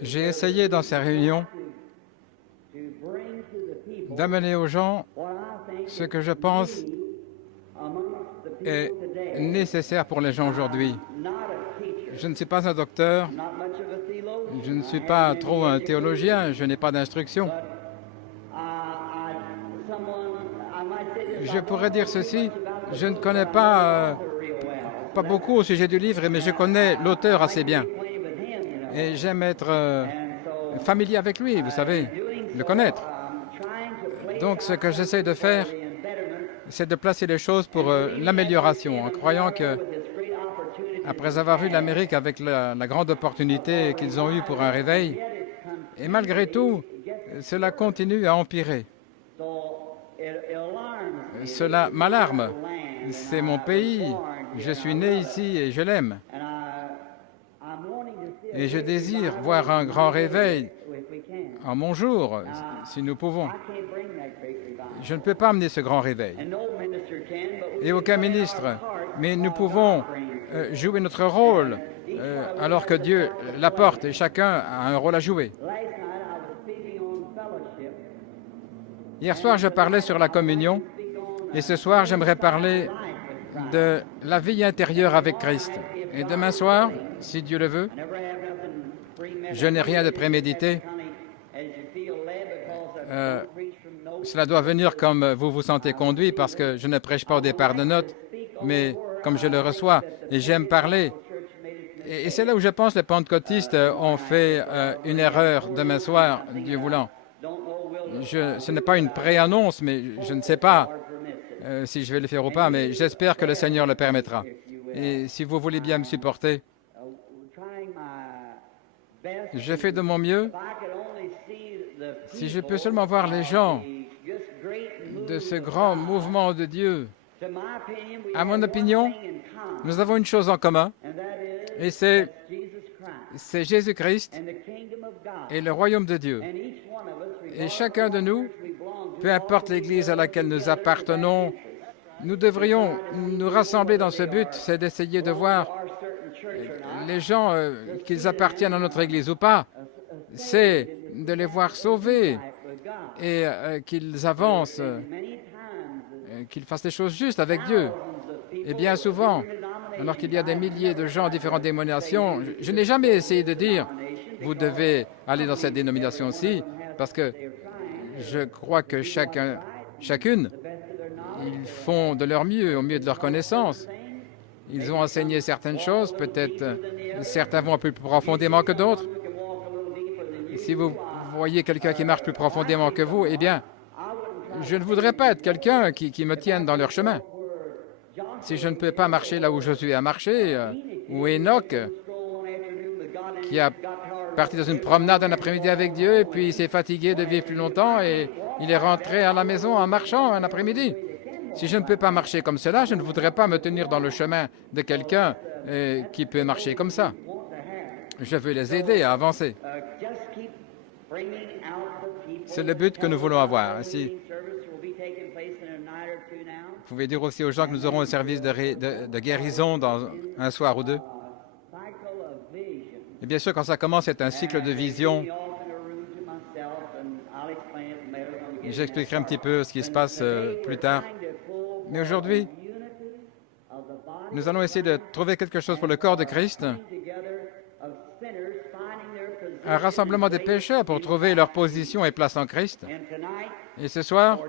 J'ai essayé dans ces réunions d'amener aux gens ce que je pense est nécessaire pour les gens aujourd'hui. Je ne suis pas un docteur, je ne suis pas trop un théologien, je n'ai pas d'instruction. Je pourrais dire ceci, je ne connais pas beaucoup au sujet du livre, mais je connais l'auteur assez bien. Et j'aime être familier avec lui, vous savez, le connaître. Donc ce que j'essaie de faire, c'est de placer les choses pour l'amélioration, en croyant que, après avoir vu l'Amérique avec la grande opportunité qu'ils ont eue pour un réveil, et malgré tout, cela continue à empirer. Cela m'alarme. C'est mon pays, je suis né ici et je l'aime. Et je désire voir un grand réveil en mon jour, si nous pouvons. Je ne peux pas amener ce grand réveil. Et aucun ministre. Mais nous pouvons jouer notre rôle alors que Dieu l'apporte et chacun a un rôle à jouer. Hier soir, je parlais sur la communion et ce soir, j'aimerais parler de la vie intérieure avec Christ. Et demain soir, si Dieu le veut, je n'ai rien de prémédité. Cela doit venir comme vous vous sentez conduit parce que je ne prêche pas au départ de notes, mais comme je le reçois et j'aime parler. Et c'est là où je pense que les pentecôtistes ont fait une erreur demain soir, Dieu voulant. Ce n'est pas une pré-annonce, mais je ne sais pas si je vais le faire ou pas, mais j'espère que le Seigneur le permettra. Et si vous voulez bien me supporter, je fais de mon mieux. Si je peux seulement voir les gens de ce grand mouvement de Dieu, à mon opinion, nous avons une chose en commun, et c'est Jésus-Christ et le royaume de Dieu. Et chacun de nous, peu importe l'Église à laquelle nous appartenons, nous devrions nous rassembler dans ce but, c'est d'essayer de voir les gens, qu'ils appartiennent à notre Église ou pas, c'est de les voir sauvés et qu'ils avancent, qu'ils fassent les choses justes avec Dieu. Et bien souvent, alors qu'il y a des milliers de gens de différentes dénominations, je n'ai jamais essayé de dire « vous devez aller dans cette dénomination-ci » parce que je crois que chacune, ils font de leur mieux, au mieux de leur connaissance. Ils ont enseigné certaines choses, peut-être certains vont un peu plus profondément que d'autres. Si vous voyez quelqu'un qui marche plus profondément que vous, eh bien, je ne voudrais pas être quelqu'un qui me tienne dans leur chemin. Si je ne peux pas marcher là où Josué a marché, ou Enoch, qui a parti dans une promenade un après-midi avec Dieu, et puis il s'est fatigué de vivre plus longtemps, et il est rentré à la maison en marchant un après-midi. Si je ne peux pas marcher comme cela, je ne voudrais pas me tenir dans le chemin de quelqu'un qui peut marcher comme ça. Je veux les aider à avancer. C'est le but que nous voulons avoir. Ainsi, vous pouvez dire aussi aux gens que nous aurons un service de guérison dans un soir ou deux. Et bien sûr, quand ça commence, c'est un cycle de vision. J'expliquerai un petit peu ce qui se passe plus tard. Mais aujourd'hui, nous allons essayer de trouver quelque chose pour le corps de Christ, un rassemblement des pécheurs pour trouver leur position et place en Christ. Et ce soir,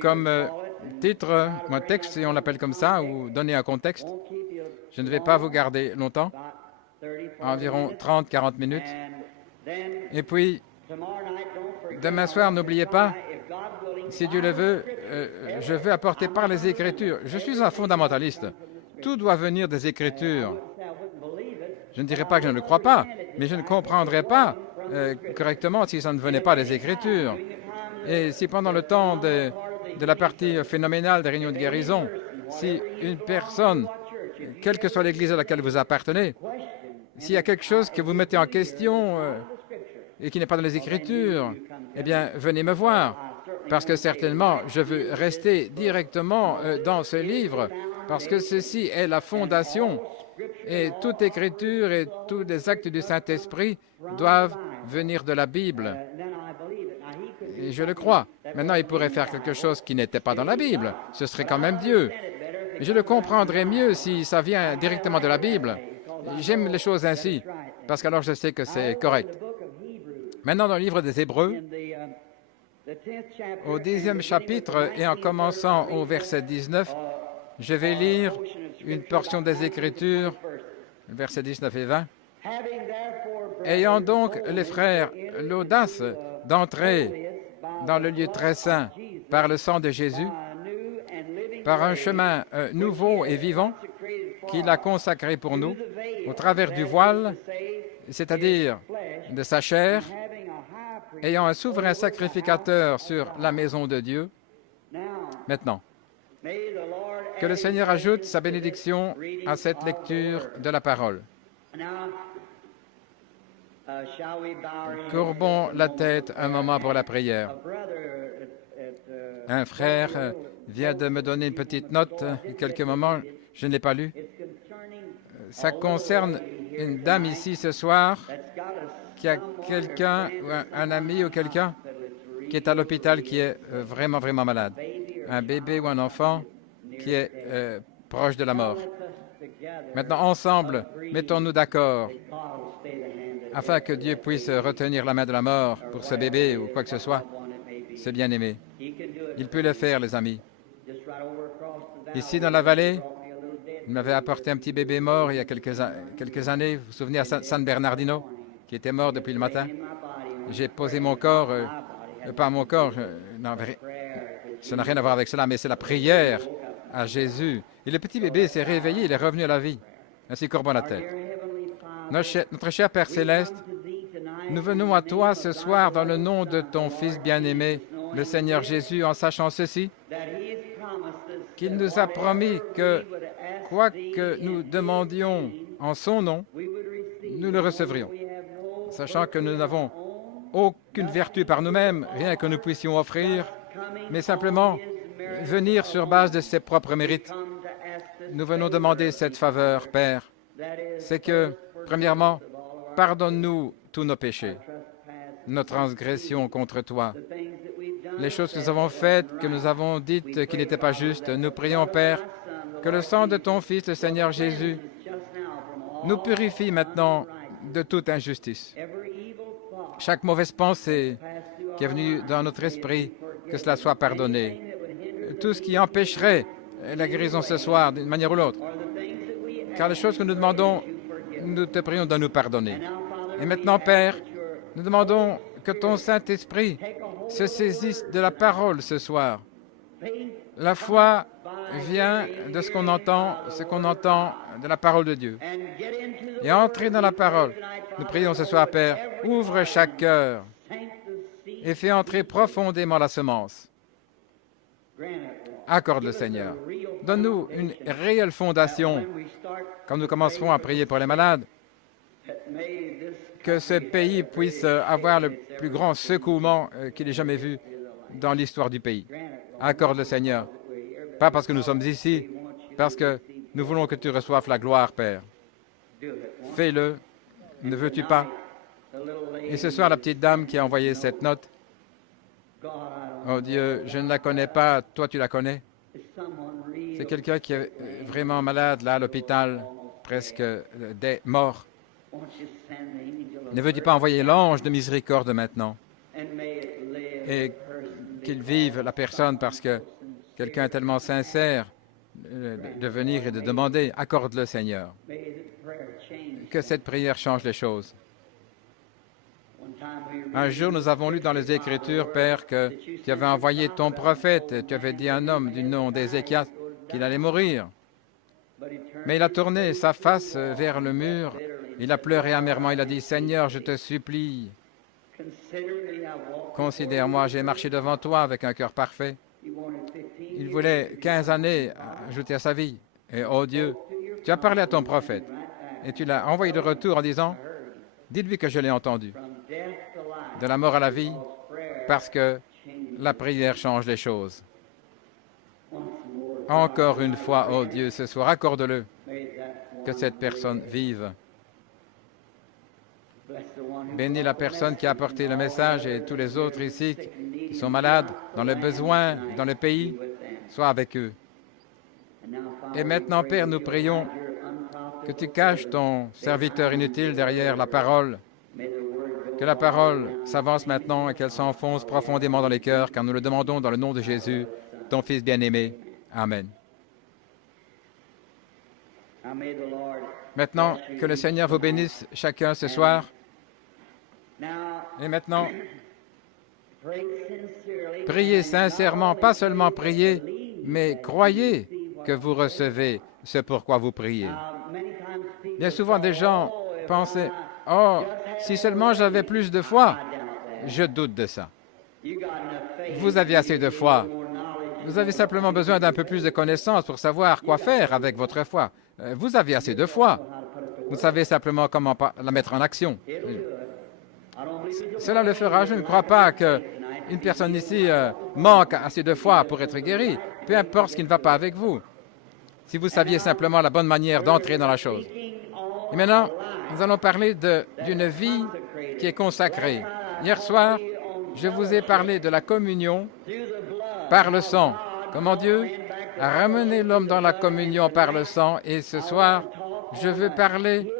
comme titre, un texte, si on l'appelle comme ça, ou donner un contexte, je ne vais pas vous garder longtemps, environ 30-40 minutes. Et puis, demain soir, n'oubliez pas, si Dieu le veut, je veux apporter par les Écritures. Je suis un fondamentaliste. Tout doit venir des Écritures. Je ne dirais pas que je ne le crois pas, mais je ne comprendrais pas correctement si ça ne venait pas des Écritures. Et si pendant le temps de la partie phénoménale des réunions de guérison, si une personne, quelle que soit l'Église à laquelle vous appartenez, s'il y a quelque chose que vous mettez en question et qui n'est pas dans les Écritures, eh bien, venez me voir, parce que certainement, je veux rester directement dans ce livre parce que ceci est la fondation et toute écriture et tous les actes du Saint-Esprit doivent venir de la Bible. Et je le crois. Maintenant, il pourrait faire quelque chose qui n'était pas dans la Bible. Ce serait quand même Dieu. Je le comprendrais mieux si ça vient directement de la Bible. J'aime les choses ainsi, parce qu'alors je sais que c'est correct. Maintenant, dans le livre des Hébreux, au 10e chapitre, et en commençant au verset 19, je vais lire une portion des Écritures, versets 19 et 20. Ayant donc, les frères, l'audace d'entrer dans le lieu très saint par le sang de Jésus, par un chemin nouveau et vivant qu'il a consacré pour nous, au travers du voile, c'est-à-dire de sa chair, ayant un souverain sacrificateur sur la maison de Dieu. Maintenant, que le Seigneur ajoute sa bénédiction à cette lecture de la parole. Courbons la tête un moment pour la prière. Un frère vient de me donner une petite note il y a quelques moments, je ne l'ai pas lue. Ça concerne une dame ici ce soir qui a quelqu'un, un ami ou quelqu'un qui est à l'hôpital qui est vraiment, vraiment malade. Un bébé ou un enfant qui est proche de la mort. Maintenant, ensemble, mettons-nous d'accord afin que Dieu puisse retenir la main de la mort pour ce bébé ou quoi que ce soit, ce bien-aimé. Il peut le faire, les amis. Ici, dans la vallée, il m'avait apporté un petit bébé mort il y a quelques années. Vous vous souvenez à San Bernardino, qui était mort depuis le matin? J'ai posé mon corps, pas mon corps, ça n'a rien à voir avec cela, mais c'est la prière à Jésus. Et le petit bébé s'est réveillé, il est revenu à la vie. Ainsi, courbons la tête. Notre cher Père Céleste, nous venons à toi ce soir dans le nom de ton Fils bien-aimé, le Seigneur Jésus, en sachant ceci, qu'il nous a promis que quoi que nous demandions en son nom, nous le recevrions, sachant que nous n'avons aucune vertu par nous-mêmes, rien que nous puissions offrir, mais simplement venir sur base de ses propres mérites. Nous venons demander cette faveur, Père, c'est que, premièrement, pardonne-nous tous nos péchés, nos transgressions contre toi, les choses que nous avons faites, que nous avons dites qui n'étaient pas justes. Nous prions, Père, que le sang de ton Fils, le Seigneur Jésus, nous purifie maintenant de toute injustice. Chaque mauvaise pensée qui est venue dans notre esprit, que cela soit pardonné. Tout ce qui empêcherait la guérison ce soir, d'une manière ou l'autre. Car les choses que nous demandons, nous te prions de nous pardonner. Et maintenant, Père, nous demandons que ton Saint-Esprit se saisisse de la parole ce soir. La foi vient de ce qu'on entend de la parole de Dieu. Et entrer dans la parole. Nous prions ce soir, Père, ouvre chaque cœur et fais entrer profondément la semence. Accorde le Seigneur. Donne-nous une réelle fondation quand nous commencerons à prier pour les malades. Que ce pays puisse avoir le plus grand secouement qu'il ait jamais vu dans l'histoire du pays. Accorde le Seigneur. Pas parce que nous sommes ici, parce que nous voulons que tu reçoives la gloire, Père. Fais-le. Ne veux-tu pas? Et ce soir, la petite dame qui a envoyé cette note, oh Dieu, je ne la connais pas, toi tu la connais. C'est quelqu'un qui est vraiment malade, là, à l'hôpital, presque mort. Ne veux-tu pas envoyer l'ange de miséricorde maintenant et qu'il vive la personne parce que quelqu'un est tellement sincère de venir et de demander, accorde-le Seigneur. Que cette prière change les choses. Un jour, nous avons lu dans les Écritures, Père, que tu avais envoyé ton prophète, tu avais dit à un homme du nom d'Ézéchias qu'il allait mourir. Mais il a tourné sa face vers le mur, il a pleuré amèrement, il a dit, « Seigneur, je te supplie, considère-moi, j'ai marché devant toi avec un cœur parfait. » Il voulait 15 années ajouter à sa vie. Et oh Dieu, tu as parlé à ton prophète et tu l'as envoyé de retour en disant, « Dites-lui que je l'ai entendu. » De la mort à la vie, parce que la prière change les choses. Encore une fois, oh Dieu, ce soir, accorde-le que cette personne vive. Bénis la personne qui a apporté le message et tous les autres ici qui sont malades, dans le besoin, dans le pays. Sois avec eux. Et maintenant, Père, nous prions que tu caches ton serviteur inutile derrière la parole, que la parole s'avance maintenant et qu'elle s'enfonce profondément dans les cœurs, car nous le demandons dans le nom de Jésus, ton Fils bien-aimé. Amen. Maintenant, que le Seigneur vous bénisse chacun ce soir. Et maintenant, priez sincèrement, pas seulement priez, mais croyez que vous recevez ce pourquoi vous priez. Bien souvent, des gens pensaient, « Oh, si seulement j'avais plus de foi. » Je doute de ça. Vous aviez assez de foi. Vous avez simplement besoin d'un peu plus de connaissances pour savoir quoi faire avec votre foi. Vous avez assez de foi. Vous savez simplement comment la mettre en action. Cela le fera. Je ne crois pas qu'une personne ici manque assez de foi pour être guérie, peu importe ce qui ne va pas avec vous. Si vous saviez simplement la bonne manière d'entrer dans la chose. Et maintenant, nous allons parler d'une vie qui est consacrée. Hier soir, je vous ai parlé de la communion par le sang. Comment Dieu a ramené l'homme dans la communion par le sang. Et ce soir, je veux parler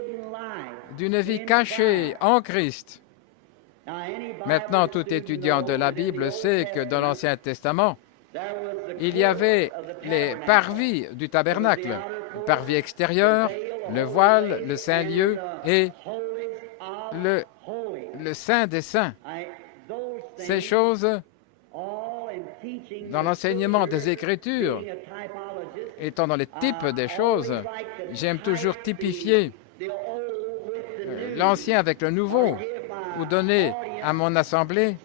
d'une vie cachée en Christ. Maintenant, tout étudiant de la Bible sait que dans l'Ancien Testament, il y avait les parvis du tabernacle, le parvis extérieur, le voile, le saint lieu et le saint des saints. Ces choses, dans l'enseignement des Écritures, étant dans les types des choses, j'aime toujours typifier l'Ancien avec le Nouveau, ou donner à mon assemblée,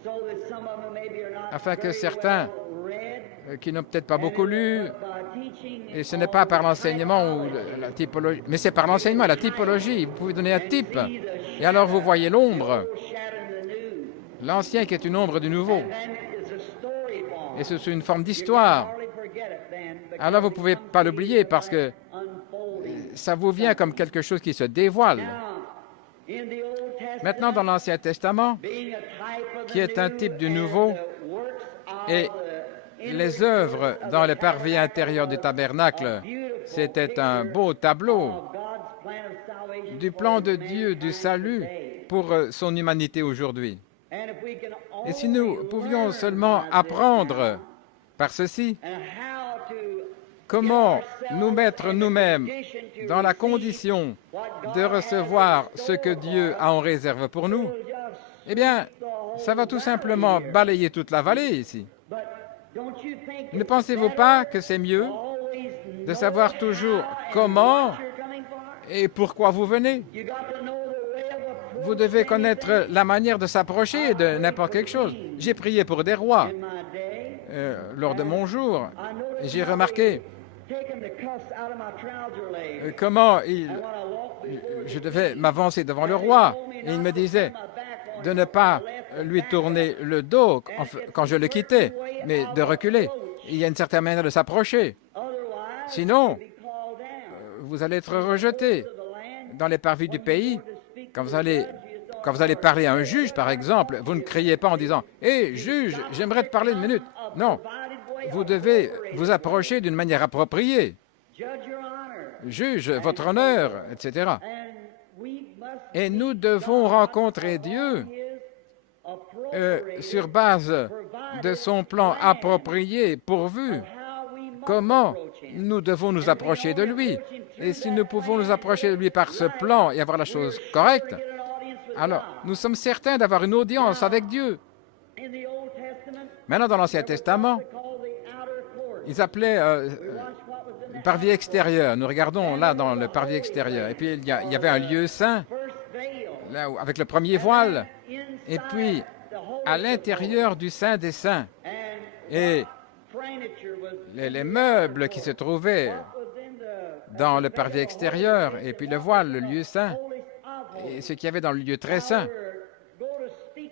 afin que certains qui n'ont peut-être pas beaucoup lu, et ce n'est pas par l'enseignement ou la typologie, mais c'est par l'enseignement, la typologie. Vous pouvez donner un type, et alors vous voyez l'ombre, l'ancien qui est une ombre du nouveau. Et c'est une forme d'histoire. Alors vous ne pouvez pas l'oublier parce que ça vous vient comme quelque chose qui se dévoile. Maintenant, dans l'Ancien Testament, qui est un type du Nouveau, et les œuvres dans le parvis intérieur du tabernacle, c'était un beau tableau du plan de Dieu du salut pour son humanité aujourd'hui. Et si nous pouvions seulement apprendre par ceci, comment nous mettre nous-mêmes dans la condition de recevoir ce que Dieu a en réserve pour nous, eh bien, ça va tout simplement balayer toute la vallée ici. Ne pensez-vous pas que c'est mieux de savoir toujours comment et pourquoi vous venez? Vous devez connaître la manière de s'approcher de n'importe quelque chose. J'ai prié pour des rois lors de mon jour. J'ai remarqué comment je devais m'avancer devant le roi. Et il me disait de ne pas lui tourner le dos quand je le quittais, mais de reculer. Il y a une certaine manière de s'approcher. Sinon, vous allez être rejeté dans les parvis du pays. Quand vous allez parler à un juge, par exemple, vous ne criez pas en disant « Hé, juge, j'aimerais te parler une minute ». Non, vous devez vous approcher d'une manière appropriée. Juge, votre honneur, etc. Et nous devons rencontrer Dieu sur base de son plan approprié, pourvu. Comment nous devons nous approcher de lui? Et si nous pouvons nous approcher de lui par ce plan et avoir la chose correcte, alors nous sommes certains d'avoir une audience avec Dieu. Maintenant, dans l'Ancien Testament, ils appelaient le parvis extérieur. Nous regardons là dans le parvis extérieur. Et puis, il y avait un lieu saint, là, avec le premier voile. Et puis, à l'intérieur du Saint des Saints. Et les meubles qui se trouvaient dans le parvis extérieur, et puis le voile, le lieu saint, et ce qu'il y avait dans le lieu très saint.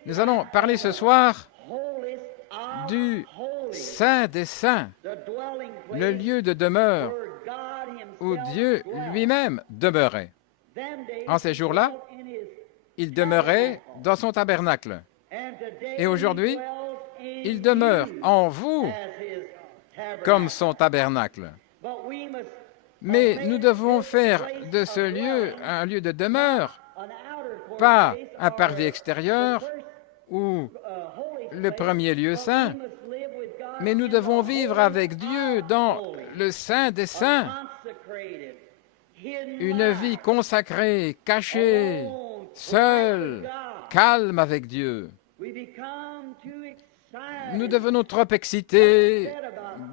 Nous allons parler ce soir du Saint des Saints, le lieu de demeure où Dieu lui-même demeurait. En ces jours-là, il demeurait dans son tabernacle. Et aujourd'hui, il demeure en vous comme son tabernacle. Mais nous devons faire de ce lieu un lieu de demeure, pas un parvis extérieur ou le premier lieu saint, mais nous devons vivre avec Dieu dans le Saint des Saints, une vie consacrée, cachée, seule, calme avec Dieu. Nous devenons trop excités,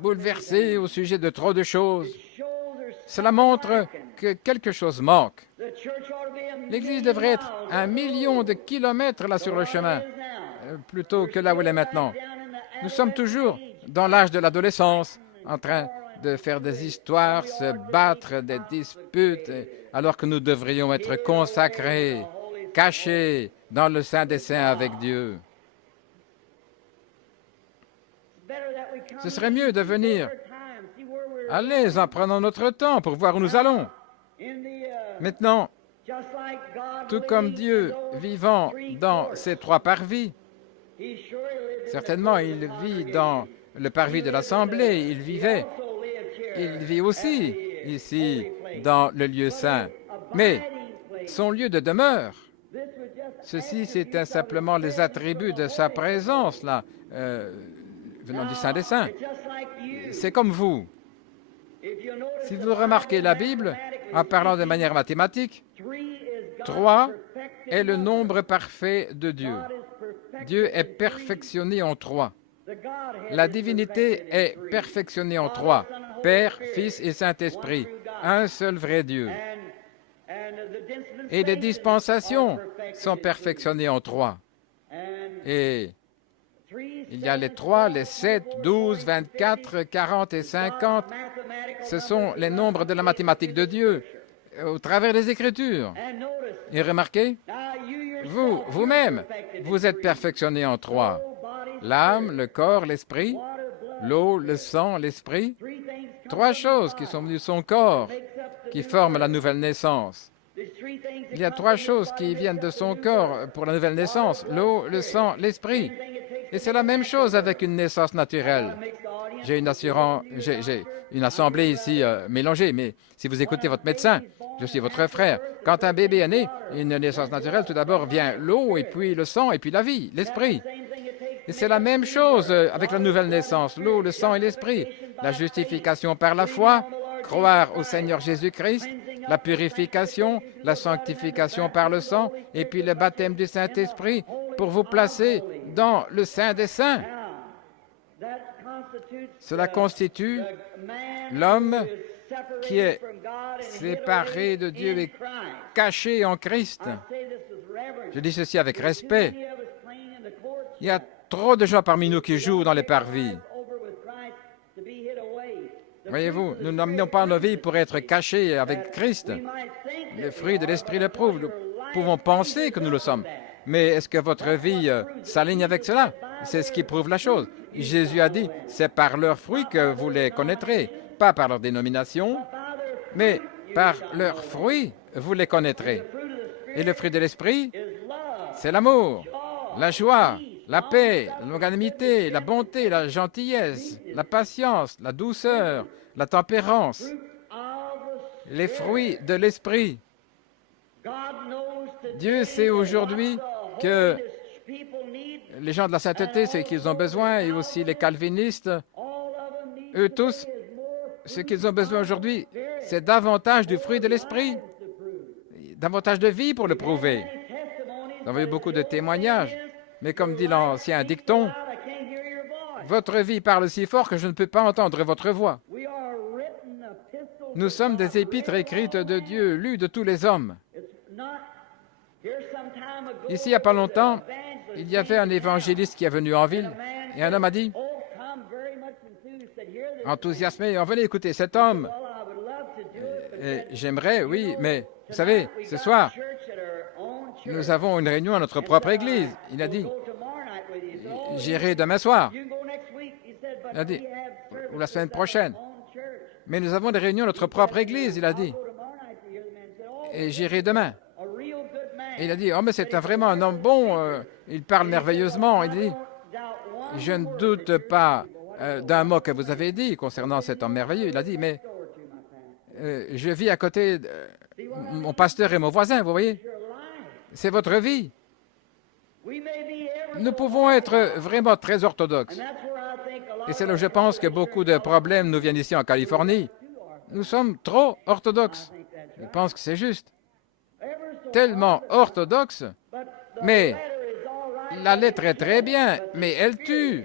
bouleversés au sujet de trop de choses. Cela montre que quelque chose manque. L'Église devrait être 1 million de kilomètres là sur le chemin, plutôt que là où elle est maintenant. Nous sommes toujours dans l'âge de l'adolescence, en train de faire des histoires, se battre, des disputes, alors que nous devrions être consacrés, cachés dans le Saint des Saints avec Dieu. Ce serait mieux de venir à l'aise en prenant notre temps pour voir où nous allons. Maintenant, tout comme Dieu vivant dans ces 3 parvis, certainement il vit dans le parvis de l'Assemblée, il vit aussi ici dans le lieu saint. Mais son lieu de demeure, ceci c'était simplement les attributs de sa présence là, venant du Saint des Saints. C'est comme vous. Si vous remarquez la Bible, en parlant de manière mathématique, 3 est le nombre parfait de Dieu. Dieu est perfectionné en 3. La divinité est perfectionnée en 3. Père, Fils et Saint-Esprit. Un seul vrai Dieu. Et les dispensations sont perfectionnées en 3. Et il y a les 3, les 7, 12, 24, 40 et 50. Ce sont les nombres de la mathématique de Dieu au travers des Écritures. Et remarquez, vous-même, vous êtes perfectionnés en 3. L'âme, le corps, l'esprit, l'eau, le sang, l'esprit. 3 choses qui sont venues de son corps, qui forment la nouvelle naissance. Il y a 3 choses qui viennent de son corps pour la nouvelle naissance, l'eau, le sang, l'esprit. Et c'est la même chose avec une naissance naturelle. J'ai une assemblée ici mélangée, mais si vous écoutez votre médecin, je suis votre frère. Quand un bébé est né, une naissance naturelle, tout d'abord vient l'eau, et puis le sang, et puis la vie, l'esprit. Et c'est la même chose avec la nouvelle naissance, l'eau, le sang et l'esprit. La justification par la foi, croire au Seigneur Jésus-Christ, la purification, la sanctification par le sang, et puis le baptême du Saint-Esprit pour vous placer dans le Saint des Saints. Cela constitue l'homme qui est séparé de Dieu et caché en Christ. Je dis ceci avec respect. Il y a trop de gens parmi nous qui jouent dans les parvis. Voyez-vous, nous n'emmenons pas nos vies pour être cachés avec Christ. Le fruit de l'Esprit le prouve. Nous pouvons penser que nous le sommes. Mais est-ce que votre vie s'aligne avec cela? C'est ce qui prouve la chose. Jésus a dit, c'est par leurs fruits que vous les connaîtrez, pas par leur dénomination, mais par leurs fruits, vous les connaîtrez. Et le fruit de l'Esprit, c'est l'amour, la joie, la paix, la longanimité, la bonté, la gentillesse, la patience, la douceur, la tempérance, les fruits de l'Esprit. Dieu sait aujourd'hui que les gens de la sainteté, c'est qu'ils ont besoin, et aussi les calvinistes, eux tous, ce qu'ils ont besoin aujourd'hui, c'est davantage du fruit de l'Esprit, davantage de vie pour le prouver. Nous avons eu beaucoup de témoignages, mais comme dit l'ancien dicton, votre vie parle si fort que je ne peux pas entendre votre voix. Nous sommes des épîtres écrites de Dieu, lues de tous les hommes. Ici, il n'y a pas longtemps, il y avait un évangéliste qui est venu en ville, et un homme a dit, enthousiasmé, venez écouter cet homme. J'aimerais, oui, mais vous savez, ce soir, nous avons une réunion à notre propre église. Il a dit, j'irai demain soir. Il a dit, ou la semaine prochaine. Mais nous avons des réunions de notre propre Église, il a dit. Et j'irai demain. Et il a dit, oh, mais c'est vraiment un homme bon, il parle merveilleusement. Il dit, je ne doute pas d'un mot que vous avez dit concernant cet homme merveilleux. Il a dit, mais je vis à côté de mon pasteur et mon voisin, vous voyez. C'est votre vie. Nous pouvons être vraiment très orthodoxes. Et c'est là où je pense que beaucoup de problèmes nous viennent ici en Californie. Nous sommes trop orthodoxes. Je pense que c'est juste. Tellement orthodoxe, mais la lettre est très bien, mais elle tue.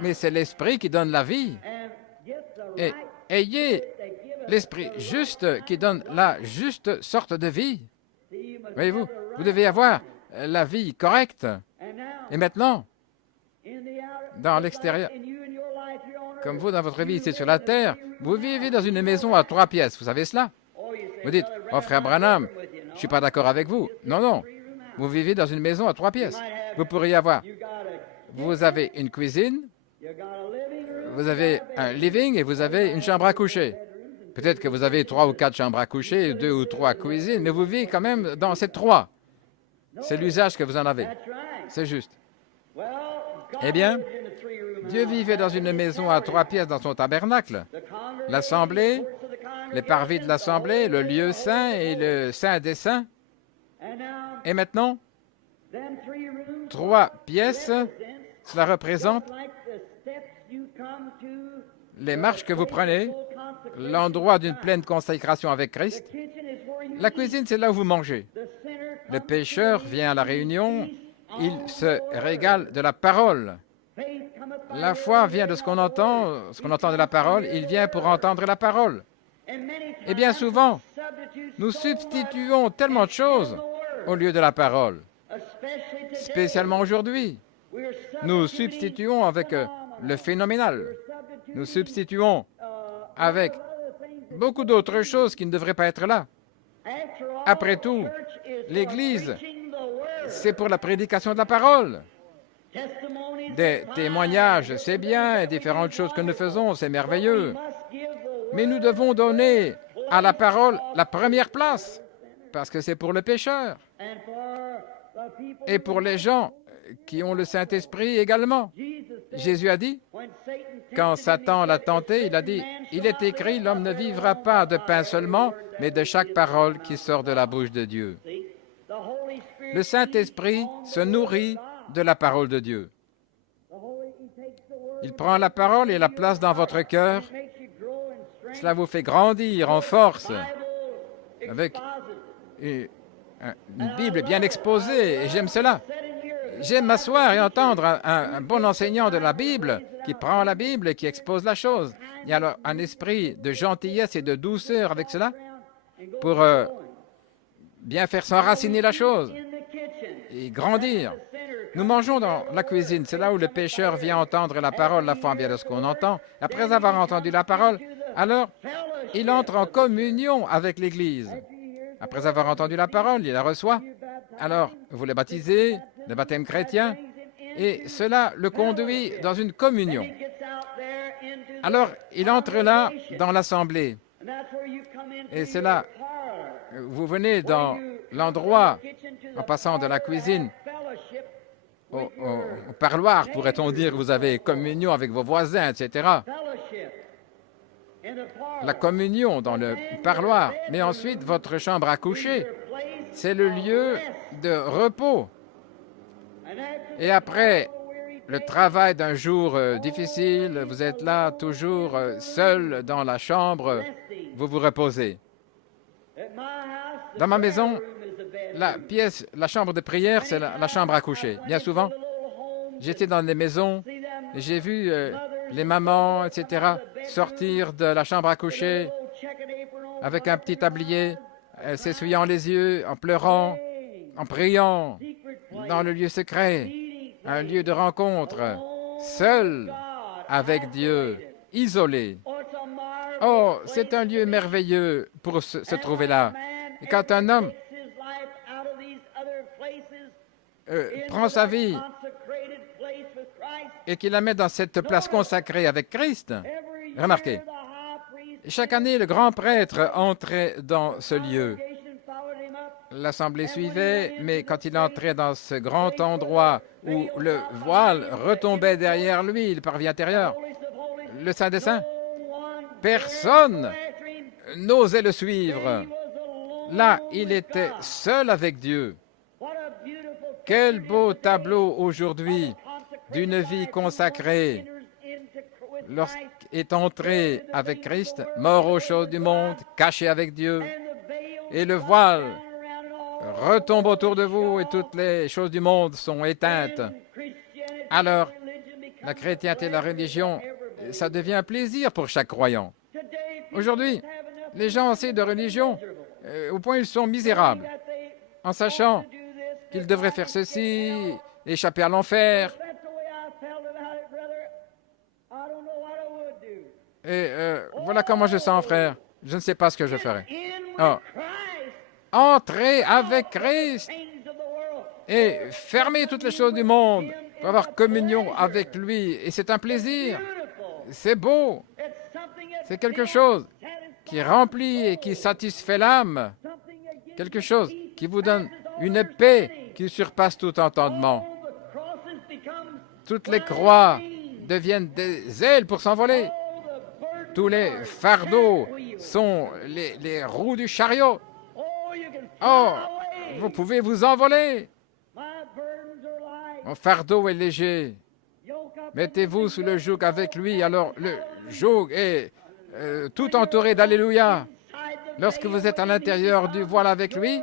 Mais c'est l'esprit qui donne la vie. Et ayez l'esprit juste qui donne la juste sorte de vie. Voyez-vous, vous devez avoir la vie correcte. Et maintenant, dans l'extérieur, comme vous dans votre vie ici sur la terre, vous vivez dans une maison à 3 pièces. Vous savez cela? Vous dites, oh frère Branham, je ne suis pas d'accord avec vous. Non, non. Vous vivez dans une maison à 3 pièces. Vous pourriez avoir, vous avez une cuisine, vous avez un living et vous avez une chambre à coucher. Peut-être que vous avez 3 ou 4 chambres à coucher, 2 ou 3 cuisines, mais vous vivez quand même dans ces 3. C'est l'usage que vous en avez. C'est juste. Eh bien, Dieu vivait dans une maison à 3 pièces dans son tabernacle. L'assemblée, les parvis de l'assemblée, le lieu saint et le saint des saints. Et maintenant, 3 pièces, cela représente les marches que vous prenez, l'endroit d'une pleine consécration avec Christ. La cuisine, c'est là où vous mangez. Le pécheur vient à la réunion, il se régale de la parole. La foi vient de ce qu'on entend de la parole, il vient pour entendre la parole. Et bien souvent, nous substituons tellement de choses au lieu de la parole. Spécialement aujourd'hui, nous substituons avec le phénoménal. Nous substituons avec beaucoup d'autres choses qui ne devraient pas être là. Après tout, l'Église, c'est pour la prédication de la parole. Des témoignages, c'est bien, et différentes choses que nous faisons, c'est merveilleux. Mais nous devons donner à la parole la première place, parce que c'est pour le pécheur et pour les gens qui ont le Saint-Esprit également. Jésus a dit, quand Satan l'a tenté, il a dit, « Il est écrit, l'homme ne vivra pas de pain seulement, mais de chaque parole qui sort de la bouche de Dieu. » Le Saint-Esprit se nourrit de la parole de Dieu. Il prend la parole et la place dans votre cœur. Cela vous fait grandir en force avec une Bible bien exposée, et j'aime cela. J'aime m'asseoir et entendre un bon enseignant de la Bible qui prend la Bible et qui expose la chose. Il y a alors un esprit de gentillesse et de douceur avec cela pour bien faire s'enraciner la chose et grandir. Nous mangeons dans la cuisine. C'est là où le pécheur vient entendre la parole. La foi vient de ce qu'on entend. Après avoir entendu la parole, alors il entre en communion avec l'Église. Après avoir entendu la parole, il la reçoit. Alors, vous le baptisez, le baptême chrétien, et cela le conduit dans une communion. Alors, il entre là dans l'assemblée. Et c'est là, vous venez dans l'endroit, en passant de la cuisine au parloir, pourrait-on dire, vous avez communion avec vos voisins, etc. La communion dans le parloir, mais ensuite votre chambre à coucher, c'est le lieu de repos. Et après le travail d'un jour difficile, vous êtes là toujours seul dans la chambre, vous vous reposez. Dans ma maison, la chambre de prière, c'est la chambre à coucher. Bien souvent, j'étais dans des maisons, j'ai vu les mamans, etc., sortir de la chambre à coucher avec un petit tablier, s'essuyant les yeux, en pleurant, en priant, dans le lieu secret, un lieu de rencontre, seul avec Dieu, isolé. Oh, c'est un lieu merveilleux pour se trouver là. Et quand un homme prend sa vie et qu'il la met dans cette place consacrée avec Christ, remarquez, Chaque année, le grand prêtre entrait dans ce lieu. L'assemblée suivait, mais quand il entrait dans ce grand endroit où le voile retombait derrière lui, le parvis intérieur, le Saint des Saints, personne n'osait le suivre. Là, il était seul avec Dieu. Quel beau tableau aujourd'hui d'une vie consacrée lorsqu'est entré avec Christ, mort aux choses du monde, caché avec Dieu, et le voile retombe autour de vous et toutes les choses du monde sont éteintes. Alors, la chrétienté et la religion, ça devient un plaisir pour chaque croyant. Aujourd'hui, les gens ont assez de religion au point où ils sont misérables, en sachant qu'ils devraient faire ceci, échapper à l'enfer. Et voilà comment je sens, frère. Je ne sais pas ce que je ferai. Oh. Entrez avec Christ et fermez toutes les choses du monde pour avoir communion avec lui. Et c'est un plaisir. C'est beau. C'est quelque chose qui remplit et qui satisfait l'âme. Quelque chose qui vous donne une paix qui surpasse tout entendement. Toutes les croix deviennent des ailes pour s'envoler. Tous les fardeaux sont les roues du chariot. Oh, vous pouvez vous envoler. Mon fardeau est léger. Mettez-vous sous le joug avec lui. Alors, le joug est tout entouré d'Alléluia. Lorsque vous êtes à l'intérieur du voile avec lui,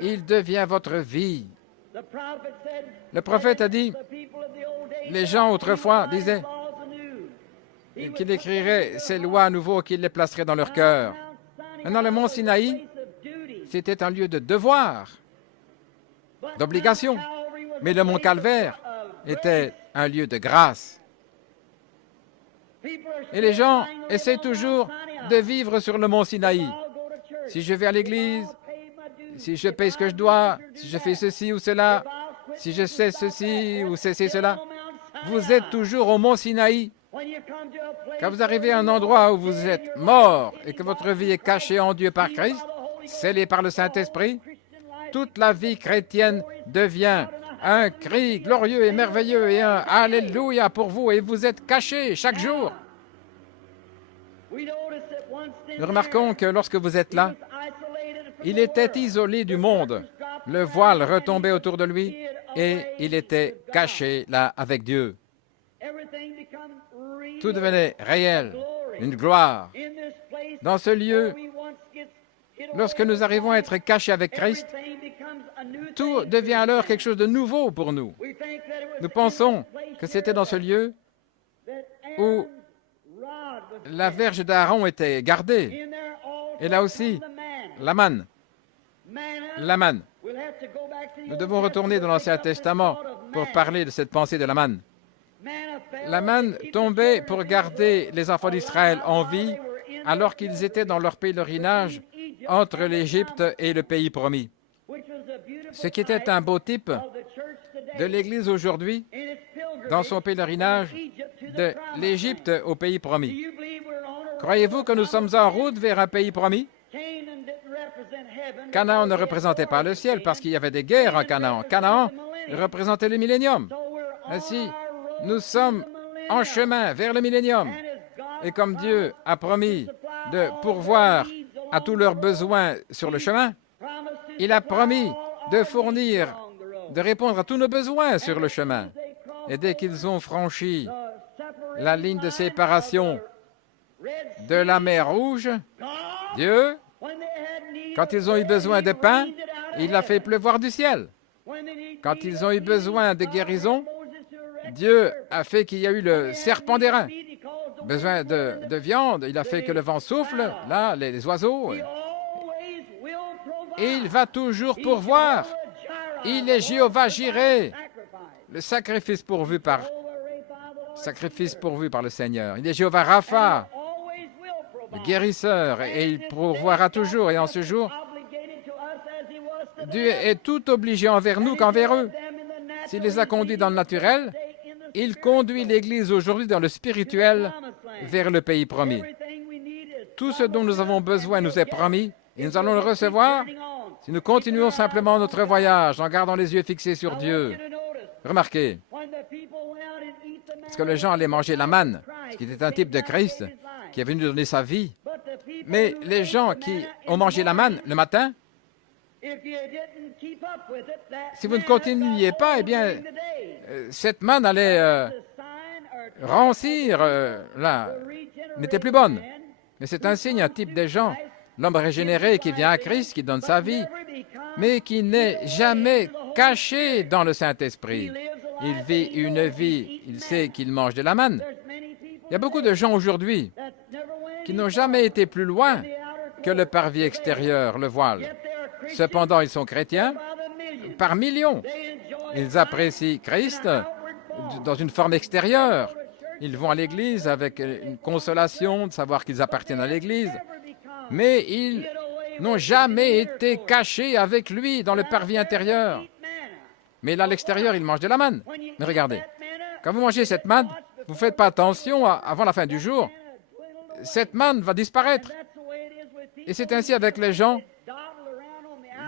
il devient votre vie. Le prophète a dit, les gens autrefois disaient qu'il écrirait ces lois à nouveau, qu'il les placerait dans leur cœur. Maintenant, le mont Sinaï, c'était un lieu de devoir, d'obligation. Mais le mont Calvaire était un lieu de grâce. Et les gens essaient toujours de vivre sur le mont Sinaï. Si je vais à l'église, si je paye ce que je dois, si je fais ceci ou cela, si je sais ceci ou ceci, cela, vous êtes toujours au mont Sinaï. Quand vous arrivez à un endroit où vous êtes mort et que votre vie est cachée en Dieu par Christ, scellée par le Saint-Esprit, toute la vie chrétienne devient un cri glorieux et merveilleux et un Alléluia pour vous, et vous êtes cachés chaque jour. Nous remarquons que lorsque vous êtes là, il était isolé du monde. Le voile retombait autour de lui et il était caché là avec Dieu. Tout devenait réel, une gloire. Dans ce lieu, lorsque nous arrivons à être cachés avec Christ, tout devient alors quelque chose de nouveau pour nous. Nous pensons que c'était dans ce lieu où la verge d'Aaron était gardée. Et là aussi, la manne. La manne. Nous devons retourner dans l'Ancien Testament pour parler de cette pensée de la manne. La manne tombait pour garder les enfants d'Israël en vie alors qu'ils étaient dans leur pèlerinage entre l'Égypte et le pays promis. Ce qui était un beau type de l'Église aujourd'hui dans son pèlerinage de l'Égypte au pays promis. Croyez-vous que nous sommes en route vers un pays promis? Canaan ne représentait pas le ciel parce qu'il y avait des guerres en Canaan. Canaan représentait le millénium. Ainsi, nous sommes en chemin vers le millénium. Et comme Dieu a promis de pourvoir à tous leurs besoins sur le chemin, il a promis de fournir, de répondre à tous nos besoins sur le chemin. Et dès qu'ils ont franchi la ligne de séparation de la mer Rouge, Dieu, quand ils ont eu besoin de pain, il a fait pleuvoir du ciel. Quand ils ont eu besoin de guérison, Dieu a fait qu'il y a eu le serpent d'airain. Besoin de viande, il a fait que le vent souffle, là, les oiseaux. Et il va toujours pourvoir. Il est Jéhovah Jireh, le sacrifice pourvu par le Seigneur. Il est Jéhovah Rapha, le guérisseur, et il pourvoira toujours. Et en ce jour, Dieu est tout obligé envers nous qu'envers eux. S'il les a conduits dans le naturel, il conduit l'Église aujourd'hui dans le spirituel vers le pays promis. Tout ce dont nous avons besoin nous est promis et nous allons le recevoir si nous continuons simplement notre voyage en gardant les yeux fixés sur Dieu. Remarquez, parce que les gens allaient manger la manne, ce qui était un type de Christ qui est venu donner sa vie. Mais les gens qui ont mangé la manne le matin, si vous ne continuiez pas, eh bien, cette manne allait rancir, n'était plus bonne. Mais c'est un signe, un type des gens, l'homme régénéré qui vient à Christ, qui donne sa vie, mais qui n'est jamais caché dans le Saint-Esprit. Il vit une vie, il sait qu'il mange de la manne. Il y a beaucoup de gens aujourd'hui qui n'ont jamais été plus loin que le parvis extérieur, le voile. Cependant, ils sont chrétiens par millions. Ils apprécient Christ dans une forme extérieure. Ils vont à l'Église avec une consolation de savoir qu'ils appartiennent à l'Église, mais ils n'ont jamais été cachés avec lui dans le parvis intérieur. Mais là, à l'extérieur, ils mangent de la manne. Mais regardez, quand vous mangez cette manne, vous ne faites pas attention avant la fin du jour. Cette manne va disparaître. Et c'est ainsi avec les gens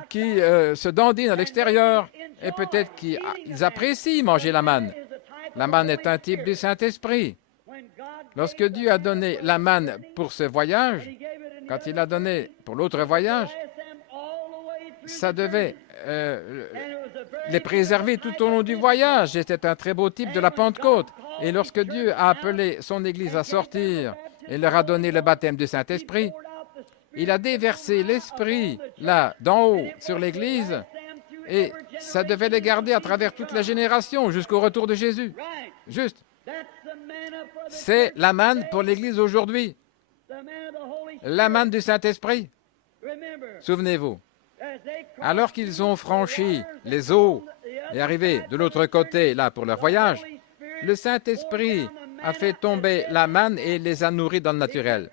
qui se dandinent à l'extérieur et peut-être qu'ils apprécient manger la manne. La manne est un type du Saint-Esprit. Lorsque Dieu a donné la manne pour ce voyage, quand il a donné pour l'autre voyage, ça devait les préserver tout au long du voyage. C'était un très beau type de la Pentecôte. Et lorsque Dieu a appelé son Église à sortir et leur a donné le baptême du Saint-Esprit, il a déversé l'Esprit, là, d'en haut, sur l'Église, et ça devait les garder à travers toute la génération jusqu'au retour de Jésus. Juste. C'est la manne pour l'Église aujourd'hui. La manne du Saint-Esprit. Souvenez-vous, alors qu'ils ont franchi les eaux et arrivé de l'autre côté, là, pour leur voyage, le Saint-Esprit a fait tomber la manne et les a nourris dans le naturel,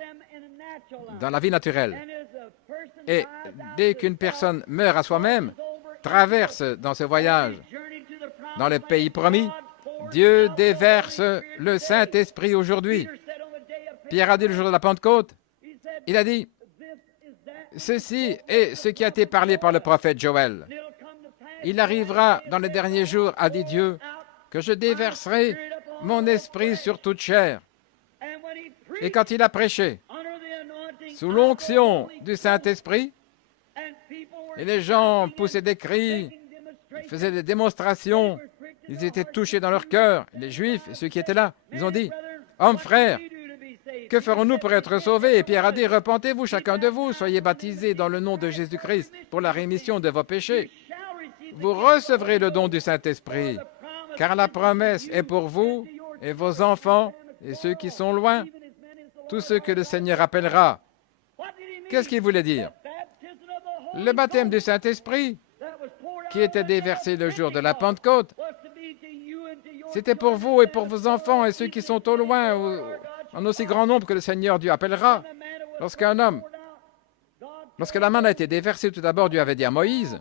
dans la vie naturelle. Et dès qu'une personne meurt à soi-même, traverse dans ce voyage, dans le pays promis, Dieu déverse le Saint-Esprit aujourd'hui. Pierre a dit le jour de la Pentecôte, il a dit, ceci est ce qui a été parlé par le prophète Joël. Il arrivera dans les derniers jours, a dit Dieu, que je déverserai mon esprit sur toute chair. Et quand il a prêché, sous l'onction du Saint-Esprit, et les gens poussaient des cris, faisaient des démonstrations, ils étaient touchés dans leur cœur, les Juifs et ceux qui étaient là, ils ont dit, « Hommes, frères, que ferons-nous pour être sauvés ?» Et Pierre a dit, « Repentez-vous, chacun de vous, soyez baptisés dans le nom de Jésus-Christ pour la rémission de vos péchés. Vous recevrez le don du Saint-Esprit, car la promesse est pour vous et vos enfants et ceux qui sont loin, tous ceux que le Seigneur appellera. » Qu'est-ce qu'il voulait dire? Le baptême du Saint-Esprit, qui était déversé le jour de la Pentecôte, c'était pour vous et pour vos enfants et ceux qui sont au loin, ou en aussi grand nombre que le Seigneur Dieu appellera. Lorsque la manne a été déversée, tout d'abord, Dieu avait dit à Moïse,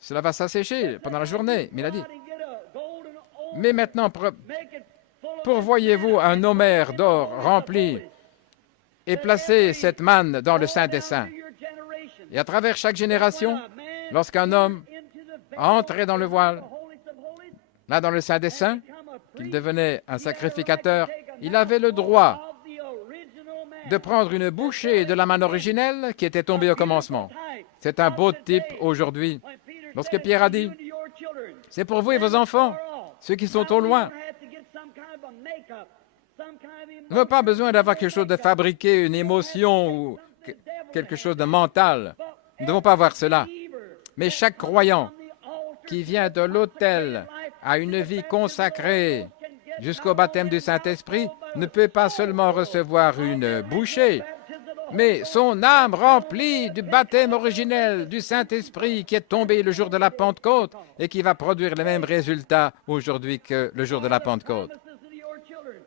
cela va s'assécher pendant la journée. Mais il a dit, mais maintenant, pourvoyez-vous un homère d'or rempli et placez cette manne dans le Saint des Saints. Et à travers chaque génération, lorsqu'un homme entrait dans le voile, là dans le Saint des Saints, qu'il devenait un sacrificateur, il avait le droit de prendre une bouchée de la manne originelle qui était tombée au commencement. C'est un beau type aujourd'hui. Lorsque Pierre a dit, c'est pour vous et vos enfants, ceux qui sont au loin. Nous n'avons pas besoin d'avoir quelque chose de fabriqué, une émotion ou quelque chose de mental. Nous ne devons pas avoir cela. Mais chaque croyant qui vient de l'autel à une vie consacrée jusqu'au baptême du Saint-Esprit ne peut pas seulement recevoir une bouchée, mais son âme remplie du baptême originel du Saint-Esprit qui est tombé le jour de la Pentecôte et qui va produire les mêmes résultats aujourd'hui que le jour de la Pentecôte.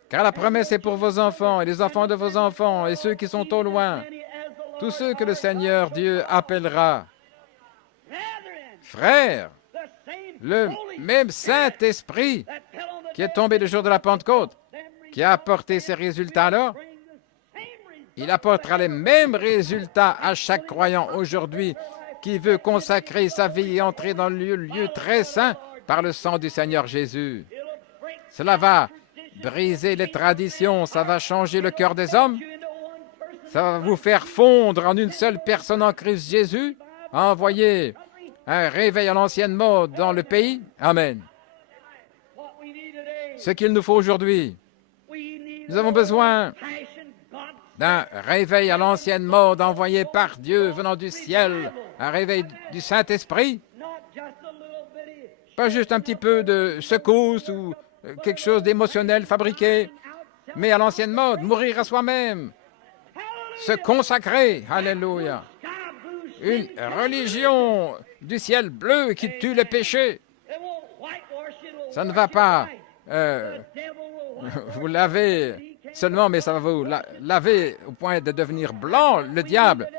Car la promesse est pour vos enfants et les enfants de vos enfants et ceux qui sont au loin, tous ceux que le Seigneur Dieu appellera. Frères, le même Saint-Esprit qui est tombé le jour de la Pentecôte, qui a apporté ces résultats-là, il apportera les mêmes résultats à chaque croyant aujourd'hui qui veut consacrer sa vie et entrer dans le lieu très saint par le sang du Seigneur Jésus. Cela va briser les traditions, ça va changer le cœur des hommes, ça va vous faire fondre en une seule personne en Christ Jésus, envoyer un réveil à l'ancienne mode dans le pays. Amen. Ce qu'il nous faut aujourd'hui, nous avons besoin d'un réveil à l'ancienne mode envoyé par Dieu venant du ciel, un réveil du Saint-Esprit, pas juste un petit peu de secousse ou quelque chose d'émotionnel fabriqué, mais à l'ancienne mode, mourir à soi-même, se consacrer, alléluia, une religion du ciel bleu qui tue le péché. Ça ne va pas vous laver seulement, mais ça va vous laver au point de devenir blanc. Le diable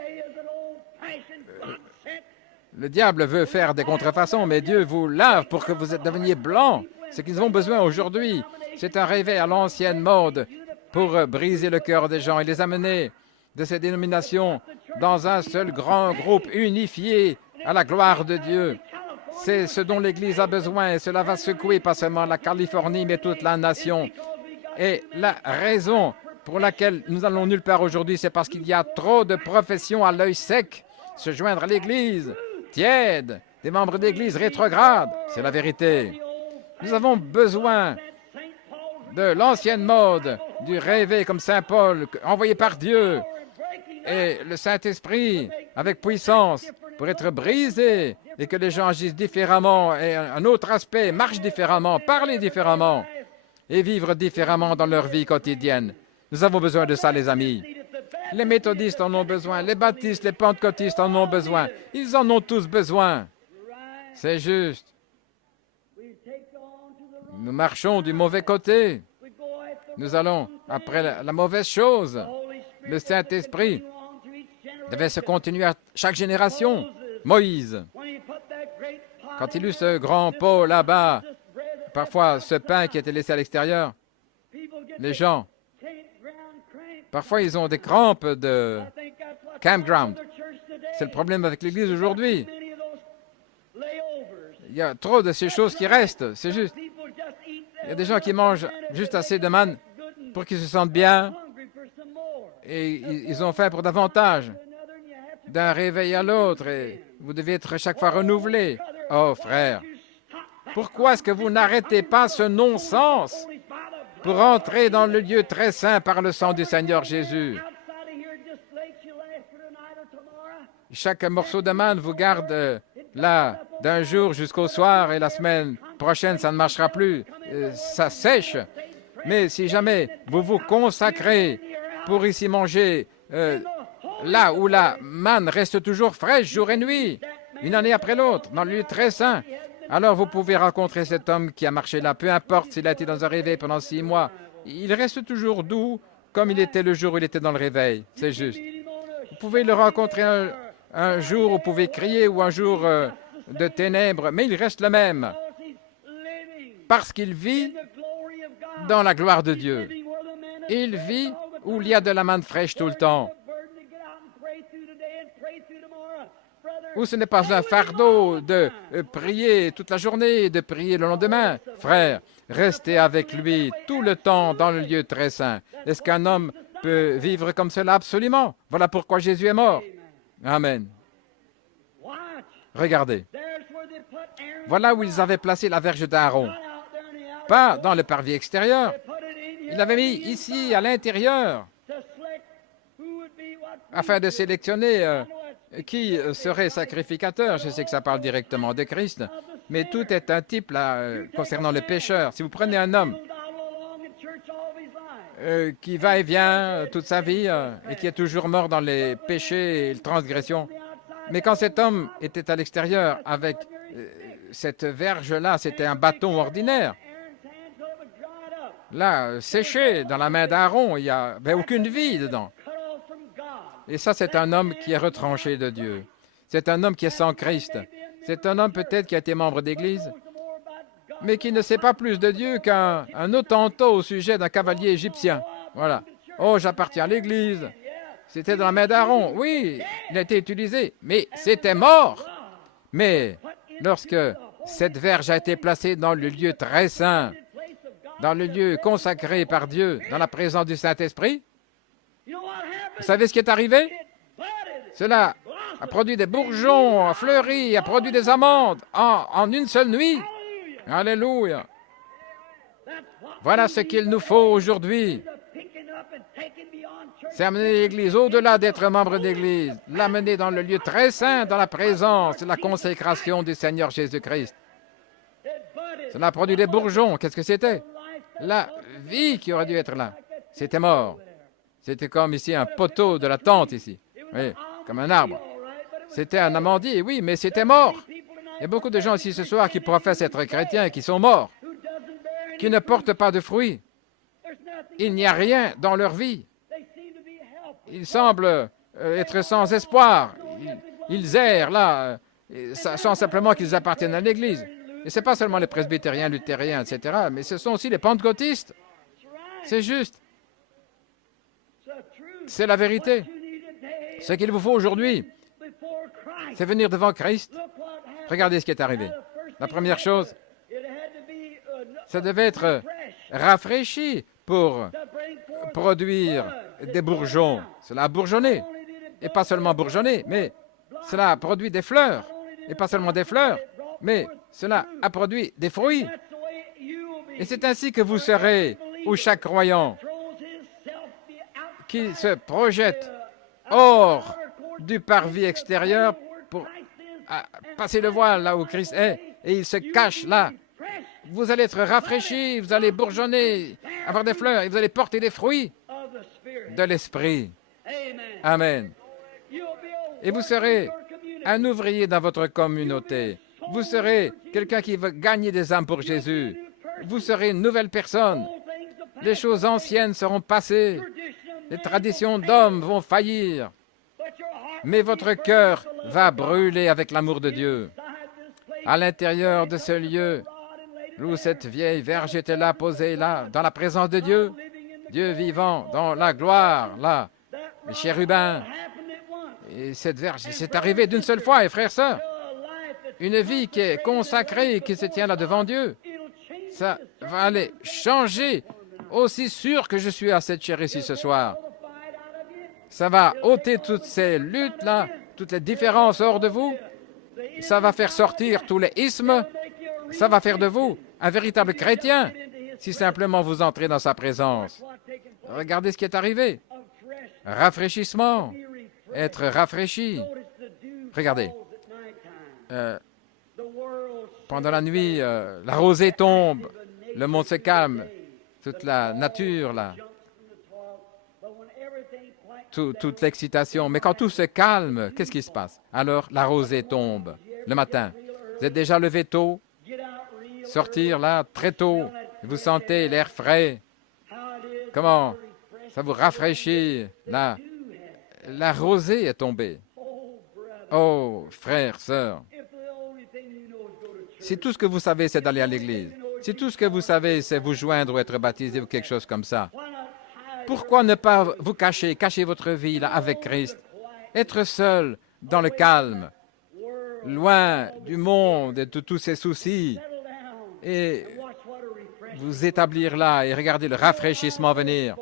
veut faire des contrefaçons, mais Dieu vous lave pour que vous deveniez blanc. Ce qu'ils ont besoin aujourd'hui, c'est un réveil à l'ancienne mode pour briser le cœur des gens et les amener de ces dénominations dans un seul grand groupe unifié à la gloire de Dieu. C'est ce dont l'Église a besoin et cela va secouer pas seulement la Californie, mais toute la nation. Et la raison pour laquelle nous allons nulle part aujourd'hui, c'est parce qu'il y a trop de professions à l'œil sec. Se joindre à l'Église tiède, des membres d'Église rétrogrades, c'est la vérité. Nous avons besoin de l'ancienne mode, du réveil comme Saint Paul, envoyé par Dieu, et le Saint-Esprit avec puissance pour être brisé et que les gens agissent différemment et un autre aspect, marchent différemment, parlent différemment et vivre différemment dans leur vie quotidienne. Nous avons besoin de ça, les amis. Les méthodistes en ont besoin, les baptistes, les pentecôtistes en ont besoin. Ils en ont tous besoin. C'est juste. Nous marchons du mauvais côté. Nous allons après la mauvaise chose. Le Saint-Esprit devait se continuer à chaque génération. Moïse, quand il eut ce grand pot là-bas, parfois ce pain qui était laissé à l'extérieur, les gens, parfois ils ont des crampes de campground. C'est le problème avec l'Église aujourd'hui. Il y a trop de ces choses qui restent, c'est juste. Il y a des gens qui mangent juste assez de manne pour qu'ils se sentent bien et ils ont faim pour davantage. D'un réveil à l'autre, et vous devez être chaque fois renouvelé. Oh, frère, pourquoi est-ce que vous n'arrêtez pas ce non-sens pour entrer dans le lieu très saint par le sang du Seigneur Jésus? Chaque morceau de manne vous garde là d'un jour jusqu'au soir et la semaine prochaine, ça ne marchera plus. Ça sèche. Mais si jamais vous vous consacrez pour ici manger là où la manne reste toujours fraîche jour et nuit, une année après l'autre, dans le lieu très saint, alors vous pouvez rencontrer cet homme qui a marché là, peu importe s'il a été dans un réveil pendant 6 mois. Il reste toujours doux comme il était le jour où il était dans le réveil. C'est juste. Vous pouvez le rencontrer un jour où vous pouvez crier ou un jour de ténèbres, mais il reste le même parce qu'il vit dans la gloire de Dieu. Il vit où il y a de la manne fraîche tout le temps. Où ce n'est pas un fardeau de prier toute la journée et de prier le lendemain. Frère, restez avec lui tout le temps dans le lieu très saint. Est-ce qu'un homme peut vivre comme cela? Absolument. Voilà pourquoi Jésus est mort. Amen. Regardez. Voilà où ils avaient placé la verge d'Aaron. Pas dans le parvis extérieur. Il l'avait mis ici, à l'intérieur, afin de sélectionner qui serait sacrificateur. Je sais que ça parle directement de Christ, mais tout est un type là concernant le pécheur. Si vous prenez un homme qui va et vient toute sa vie et qui est toujours mort dans les péchés et les transgressions, mais quand cet homme était à l'extérieur avec cette verge-là, c'était un bâton ordinaire. Là, séché dans la main d'Aaron, il n'y avait aucune vie dedans. Et ça, c'est un homme qui est retranché de Dieu. C'est un homme qui est sans Christ. C'est un homme peut-être qui a été membre d'Église, mais qui ne sait pas plus de Dieu qu'un Hottentot au sujet d'un cavalier égyptien. Voilà. Oh, j'appartiens à l'Église. C'était dans la main d'Aaron. Oui, il a été utilisé, mais c'était mort. Mais lorsque cette verge a été placée dans le lieu très saint, dans le lieu consacré par Dieu, dans la présence du Saint-Esprit, vous savez ce qui est arrivé? Cela a produit des bourgeons, a fleuri, a produit des amandes en une seule nuit. Alléluia. Voilà ce qu'il nous faut aujourd'hui. C'est amener l'Église au-delà d'être membre d'Église, l'amener dans le lieu très saint, dans la présence et la consécration du Seigneur Jésus-Christ. Cela a produit des bourgeons. Qu'est-ce que c'était? La vie qui aurait dû être là. C'était mort. C'était comme ici un poteau de la tente ici. Oui, comme un arbre. C'était un amandier, oui, mais c'était mort. Il y a beaucoup de gens ici ce soir qui professent être chrétiens et qui sont morts, qui ne portent pas de fruits. Il n'y a rien dans leur vie. Ils semblent être sans espoir. Ils errent là, sans simplement qu'ils appartiennent à l'Église. Et ce n'est pas seulement les presbytériens, luthériens, etc., mais ce sont aussi les pentecôtistes. C'est juste. C'est la vérité. Ce qu'il vous faut aujourd'hui, c'est venir devant Christ. Regardez ce qui est arrivé. La première chose, ça devait être rafraîchi pour produire des bourgeons. Cela a bourgeonné. Et pas seulement bourgeonné, mais cela a produit des fleurs. Et pas seulement des fleurs, mais cela a produit des fruits. Et c'est ainsi que vous serez, où chaque croyant qui se projette hors du parvis extérieur pour passer le voile là où Christ est, et il se cache là. Vous allez être rafraîchis, vous allez bourgeonner, avoir des fleurs, et vous allez porter des fruits de l'Esprit. Amen. Et vous serez un ouvrier dans votre communauté. Vous serez quelqu'un qui veut gagner des âmes pour Jésus. Vous serez une nouvelle personne. Les choses anciennes seront passées. Les traditions d'hommes vont faillir. Mais votre cœur va brûler avec l'amour de Dieu. À l'intérieur de ce lieu, où cette vieille verge était là, posée là, dans la présence de Dieu, Dieu vivant, dans la gloire, là, les chérubins. Et cette verge, c'est arrivé d'une seule fois, et frères, sœurs, une vie qui est consacrée, qui se tient là devant Dieu, ça va aller changer, aussi sûr que je suis à cette chair ici ce soir. Ça va ôter toutes ces luttes-là, toutes les différences hors de vous. Ça va faire sortir tous les ismes. Ça va faire de vous un véritable chrétien, si simplement vous entrez dans sa présence. Regardez ce qui est arrivé. Rafraîchissement. Être rafraîchi. Regardez. Pendant la nuit, la rosée tombe, le monde se calme, toute la nature, là, toute l'excitation. Mais quand tout se calme, qu'est-ce qui se passe? Alors, la rosée tombe le matin. Vous êtes déjà levé tôt, sortir là très tôt, vous sentez l'air frais. Comment ça vous rafraîchit, là? La rosée est tombée. Oh, frères, sœurs, si tout ce que vous savez, c'est d'aller à l'église, si tout ce que vous savez, c'est vous joindre ou être baptisé ou quelque chose comme ça, pourquoi ne pas vous cacher votre vie là avec Christ, être seul dans le calme, loin du monde et de tous ses soucis, et vous établir là et regarder le rafraîchissement venir.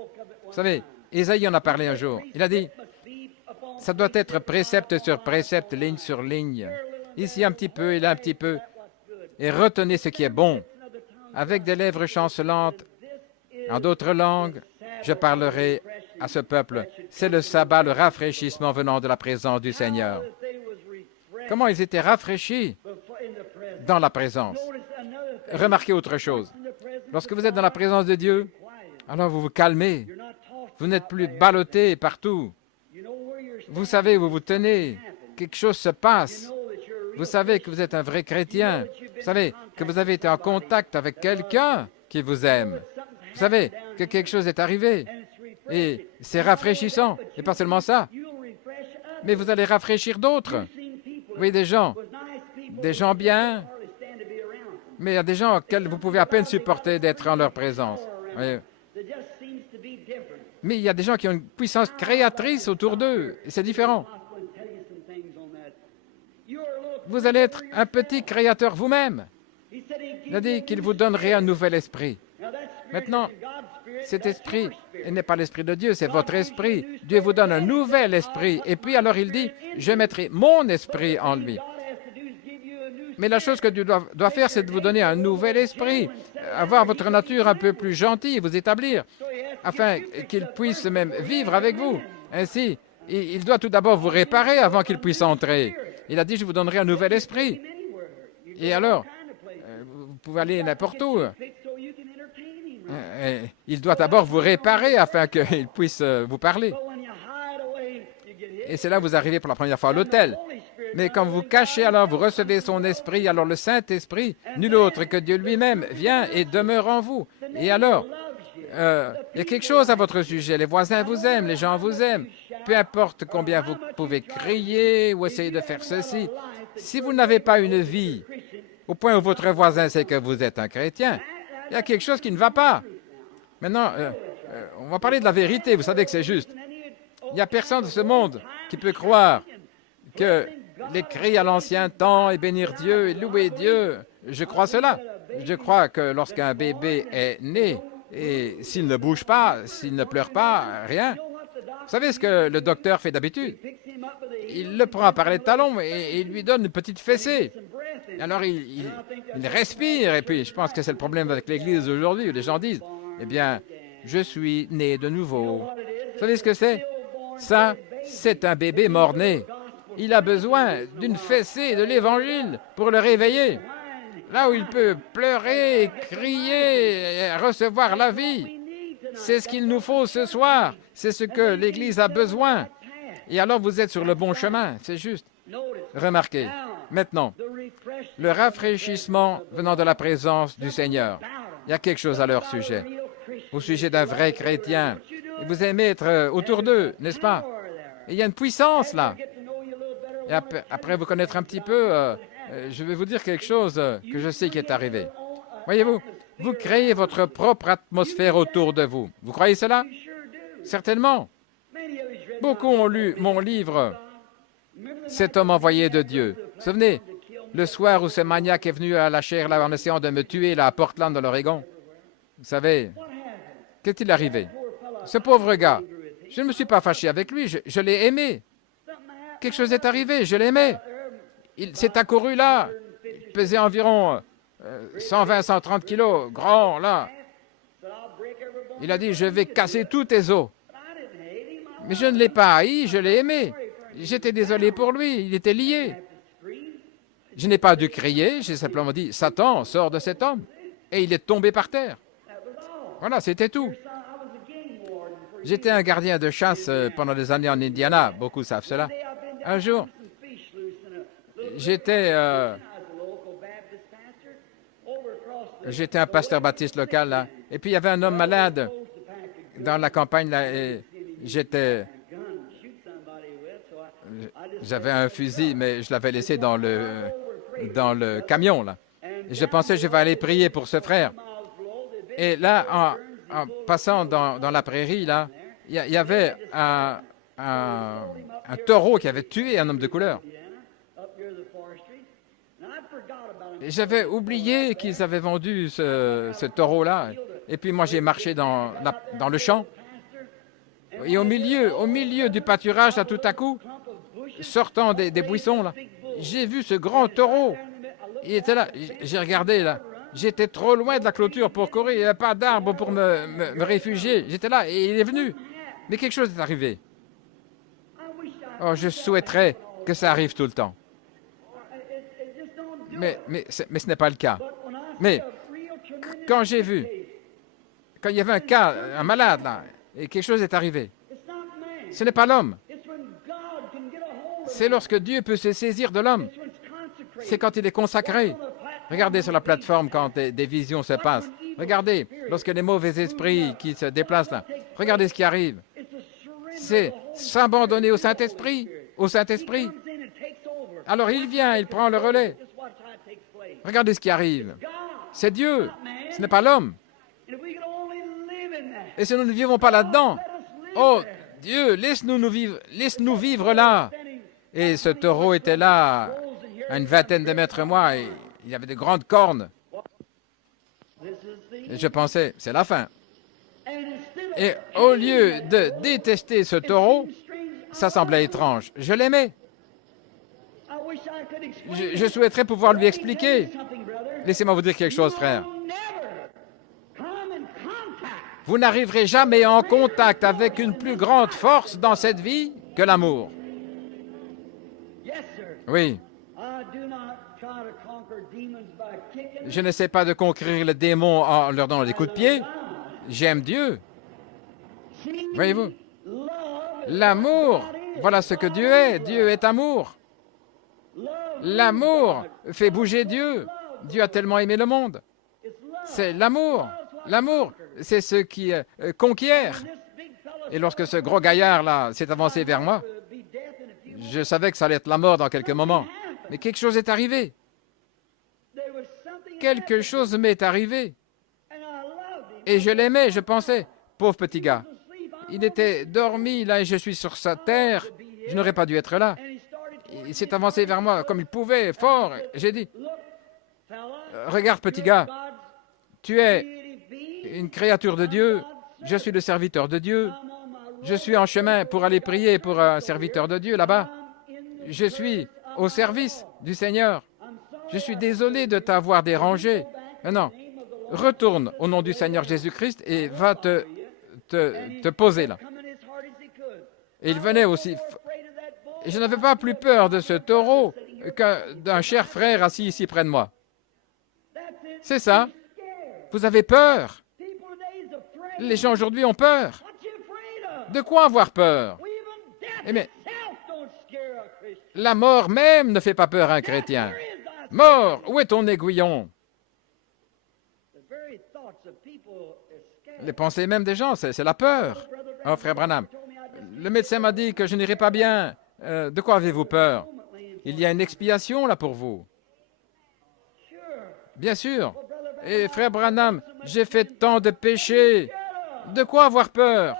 Vous savez, Isaïe en a parlé un jour. Il a dit, ça doit être précepte sur précepte, ligne sur ligne. Ici un petit peu, et là un petit peu. Et retenez ce qui est bon. Avec des lèvres chancelantes, en d'autres langues, je parlerai à ce peuple. C'est le sabbat, le rafraîchissement venant de la présence du Seigneur. Comment ils étaient rafraîchis dans la présence. Remarquez autre chose. Lorsque vous êtes dans la présence de Dieu, alors vous vous calmez. Vous n'êtes plus ballotté partout. Vous savez où vous tenez. Quelque chose se passe. Vous savez que vous êtes un vrai chrétien. Vous savez que vous avez été en contact avec quelqu'un qui vous aime. Vous savez que quelque chose est arrivé. Et c'est rafraîchissant. Et pas seulement ça. Mais vous allez rafraîchir d'autres. Oui, des gens bien. Mais il y a des gens auxquels vous pouvez à peine supporter d'être en leur présence. Oui. Mais il y a des gens qui ont une puissance créatrice autour d'eux, et c'est différent. Vous allez être un petit créateur vous-même. Il a dit qu'il vous donnerait un nouvel esprit. Maintenant, cet esprit n'est pas l'esprit de Dieu, c'est votre esprit. Dieu vous donne un nouvel esprit. Et puis alors il dit, je mettrai mon esprit en lui. Mais la chose que Dieu doit faire, c'est de vous donner un nouvel esprit, avoir votre nature un peu plus gentille, vous établir, afin qu'il puisse même vivre avec vous. Ainsi, il doit tout d'abord vous réparer avant qu'il puisse entrer. Il a dit, je vous donnerai un nouvel esprit. Et alors, vous pouvez aller n'importe où. Il doit d'abord vous réparer afin qu'il puisse vous parler. Et c'est là que vous arrivez pour la première fois à l'autel. Mais quand vous cachez, alors vous recevez son esprit, alors le Saint-Esprit, nul autre que Dieu lui-même, vient et demeure en vous. Et alors, il y a quelque chose à votre sujet. Les voisins vous aiment, les gens vous aiment. Peu importe combien vous pouvez crier ou essayer de faire ceci. Si vous n'avez pas une vie au point où votre voisin sait que vous êtes un chrétien, il y a quelque chose qui ne va pas. Maintenant, on va parler de la vérité. Vous savez que c'est juste. Il n'y a personne de ce monde qui peut croire que les cris à l'ancien temps et bénir Dieu et louer Dieu, je crois cela. Je crois que lorsqu'un bébé est né, et s'il ne bouge pas, s'il ne pleure pas, rien. Vous savez ce que le docteur fait d'habitude? Il le prend par les talons et il lui donne une petite fessée. Alors il respire, et puis je pense que c'est le problème avec l'Église aujourd'hui, où les gens disent, eh bien, je suis né de nouveau. Vous savez ce que c'est? Ça, c'est un bébé mort-né. Il a besoin d'une fessée de l'Évangile pour le réveiller. Là où il peut pleurer, crier, et recevoir la vie. C'est ce qu'il nous faut ce soir. C'est ce que l'Église a besoin. Et alors vous êtes sur le bon chemin, c'est juste. Remarquez, maintenant, le rafraîchissement venant de la présence du Seigneur. Il y a quelque chose à leur sujet. Au sujet d'un vrai chrétien. Et vous aimez être autour d'eux, n'est-ce pas? Et il y a une puissance là. Et après vous connaître un petit peu, je vais vous dire quelque chose que je sais qui est arrivé. Voyez-vous, vous créez votre propre atmosphère autour de vous. Vous croyez cela? Certainement. Beaucoup ont lu mon livre, Cet homme envoyé de Dieu. Vous vous souvenez, le soir où ce maniaque est venu à la chair là, en essayant de me tuer là, à Portland, dans l'Oregon. Vous savez, qu'est-il arrivé? Ce pauvre gars, je ne me suis pas fâché avec lui, je l'ai aimé. Quelque chose est arrivé, je l'aimais. Il s'est accouru là, il pesait environ 120-130 kilos, grand là. Il a dit, je vais casser tous tes os. Mais je ne l'ai pas haï, je l'ai aimé. J'étais désolé pour lui, il était lié. Je n'ai pas dû crier, j'ai simplement dit, Satan, sors de cet homme. Et il est tombé par terre. Voilà, c'était tout. J'étais un gardien de chasse pendant des années en Indiana, beaucoup savent cela. Un jour, j'étais un pasteur baptiste local, là, et puis il y avait un homme malade dans la campagne, là, et j'avais un fusil, mais je l'avais laissé dans le camion, là. Et je pensais, je vais aller prier pour ce frère. Et là, en passant dans la prairie, là, il y avait un taureau qui avait tué un homme de couleur. Et j'avais oublié qu'ils avaient vendu ce taureau-là. Et puis moi, j'ai marché dans le champ. Et au milieu du pâturage, là, tout à coup, sortant des buissons, là, j'ai vu ce grand taureau. Il était là. J'ai regardé, là. J'étais trop loin de la clôture pour courir. Il n'y avait pas d'arbre pour me réfugier. J'étais là et il est venu. Mais quelque chose est arrivé. Oh, je souhaiterais que ça arrive tout le temps. Mais ce n'est pas le cas. Mais quand j'ai vu, quand il y avait un malade, là, et quelque chose est arrivé, ce n'est pas l'homme. C'est lorsque Dieu peut se saisir de l'homme. C'est quand il est consacré. Regardez sur la plateforme quand des visions se passent. Regardez, lorsque les mauvais esprits qui se déplacent là, regardez ce qui arrive. C'est s'abandonner au Saint-Esprit. Alors il vient, il prend le relais. Regardez ce qui arrive. C'est Dieu, ce n'est pas l'homme. Et si nous ne vivons pas là-dedans, Oh, Dieu, laisse-nous vivre là. Et ce taureau était là, à une vingtaine de mètres de moi, et il avait de grandes cornes. Et je pensais, c'est la fin. Et au lieu de détester ce taureau, ça semblait étrange. Je l'aimais. Je souhaiterais pouvoir lui expliquer. Laissez-moi vous dire quelque chose, frère. Vous n'arriverez jamais en contact avec une plus grande force dans cette vie que l'amour. Oui. Je n'essaie pas de conquérir les démons en leur donnant des coups de pied. J'aime Dieu. Voyez-vous? L'amour, voilà ce que Dieu est. Dieu est amour. L'amour fait bouger Dieu. Dieu a tellement aimé le monde. C'est l'amour. L'amour, c'est ce qui conquiert. Et lorsque ce gros gaillard-là s'est avancé vers moi, je savais que ça allait être la mort dans quelques moments. Mais quelque chose est arrivé. Quelque chose m'est arrivé. Et je l'aimais, je pensais, pauvre petit gars. Il était dormi, là, et je suis sur sa terre. Je n'aurais pas dû être là. Il s'est avancé vers moi comme il pouvait, fort. J'ai dit, regarde, petit gars, tu es une créature de Dieu. Je suis le serviteur de Dieu. Je suis en chemin pour aller prier pour un serviteur de Dieu là-bas. Je suis au service du Seigneur. Je suis désolé de t'avoir dérangé. Maintenant, retourne au nom du Seigneur Jésus-Christ et va te poser là. Et il venait aussi. Et je n'avais pas plus peur de ce taureau que d'un cher frère assis ici près de moi. C'est ça. Vous avez peur. Les gens aujourd'hui ont peur. De quoi avoir peur? Eh bien, la mort même ne fait pas peur à un chrétien. Mort, où est ton aiguillon? Les pensées même des gens, c'est la peur. Oh, frère Branham, le médecin m'a dit que je n'irai pas bien. De quoi avez-vous peur? Il y a une expiation là pour vous. Bien sûr. Et frère Branham, j'ai fait tant de péchés. De quoi avoir peur?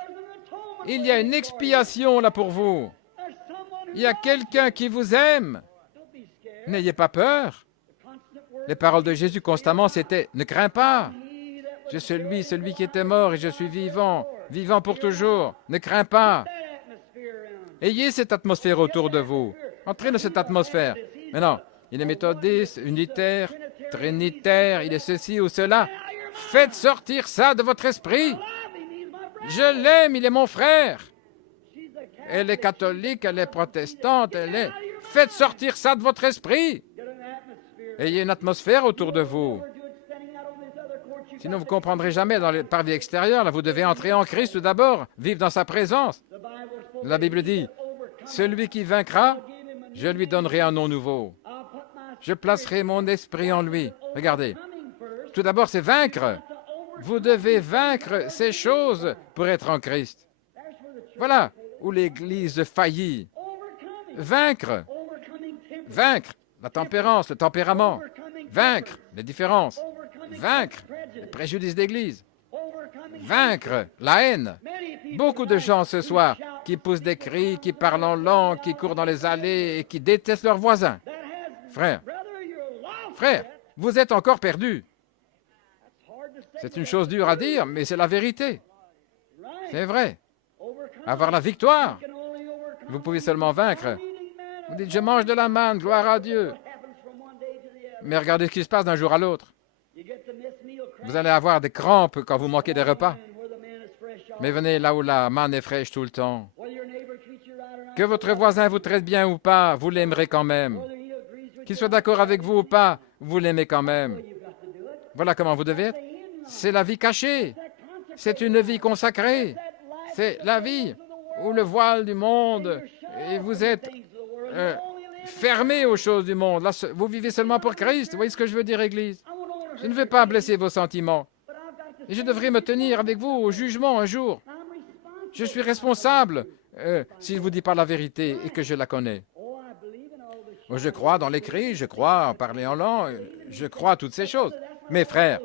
Il y a une expiation là pour vous. Il y a quelqu'un qui vous aime. N'ayez pas peur. Les paroles de Jésus constamment, c'était « Ne crains pas. Je suis celui qui était mort et je suis vivant, vivant pour toujours. Ne crains pas. » Ayez cette atmosphère autour de vous. Entrez dans cette atmosphère. Mais non, il est méthodiste, unitaire, trinitaire, il est ceci ou cela. Faites sortir ça de votre esprit. Je l'aime, il est mon frère. Elle est catholique, elle est protestante, elle est... Faites sortir ça de votre esprit. Ayez une atmosphère autour de vous. Sinon, vous ne comprendrez jamais dans les parvis extérieurs. Là, vous devez entrer en Christ tout d'abord, vivre dans sa présence. La Bible dit, « Celui qui vaincra, je lui donnerai un nom nouveau. Je placerai mon esprit en lui. » Regardez, tout d'abord, c'est vaincre. Vous devez vaincre ces choses pour être en Christ. Voilà où l'Église faillit. Vaincre. Vaincre la tempérance, le tempérament. Vaincre les différences. Vaincre les préjudices d'Église. Vaincre la haine. Beaucoup de gens ce soir qui poussent des cris, qui parlent en langue, qui courent dans les allées et qui détestent leurs voisins. Frère, vous êtes encore perdus. C'est une chose dure à dire, mais c'est la vérité. C'est vrai. Avoir la victoire. Vous pouvez seulement vaincre. Vous dites, je mange de la manne, gloire à Dieu. Mais regardez ce qui se passe d'un jour à l'autre. Vous allez avoir des crampes quand vous manquez des repas. Mais venez là où la manne est fraîche tout le temps. Que votre voisin vous traite bien ou pas, vous l'aimerez quand même. Qu'il soit d'accord avec vous ou pas, vous l'aimez quand même. Voilà comment vous devez être. C'est la vie cachée. C'est une vie consacrée. C'est la vie où le voile du monde, et vous êtes fermé aux choses du monde. Là, vous vivez seulement pour Christ. Vous voyez ce que je veux dire, Église? Je ne veux pas blesser vos sentiments. Et je devrais me tenir avec vous au jugement un jour. Je suis responsable si je ne vous dis pas la vérité et que je la connais. Je crois dans l'écrit, je crois en parler en langue, je crois à toutes ces choses. Mes frères,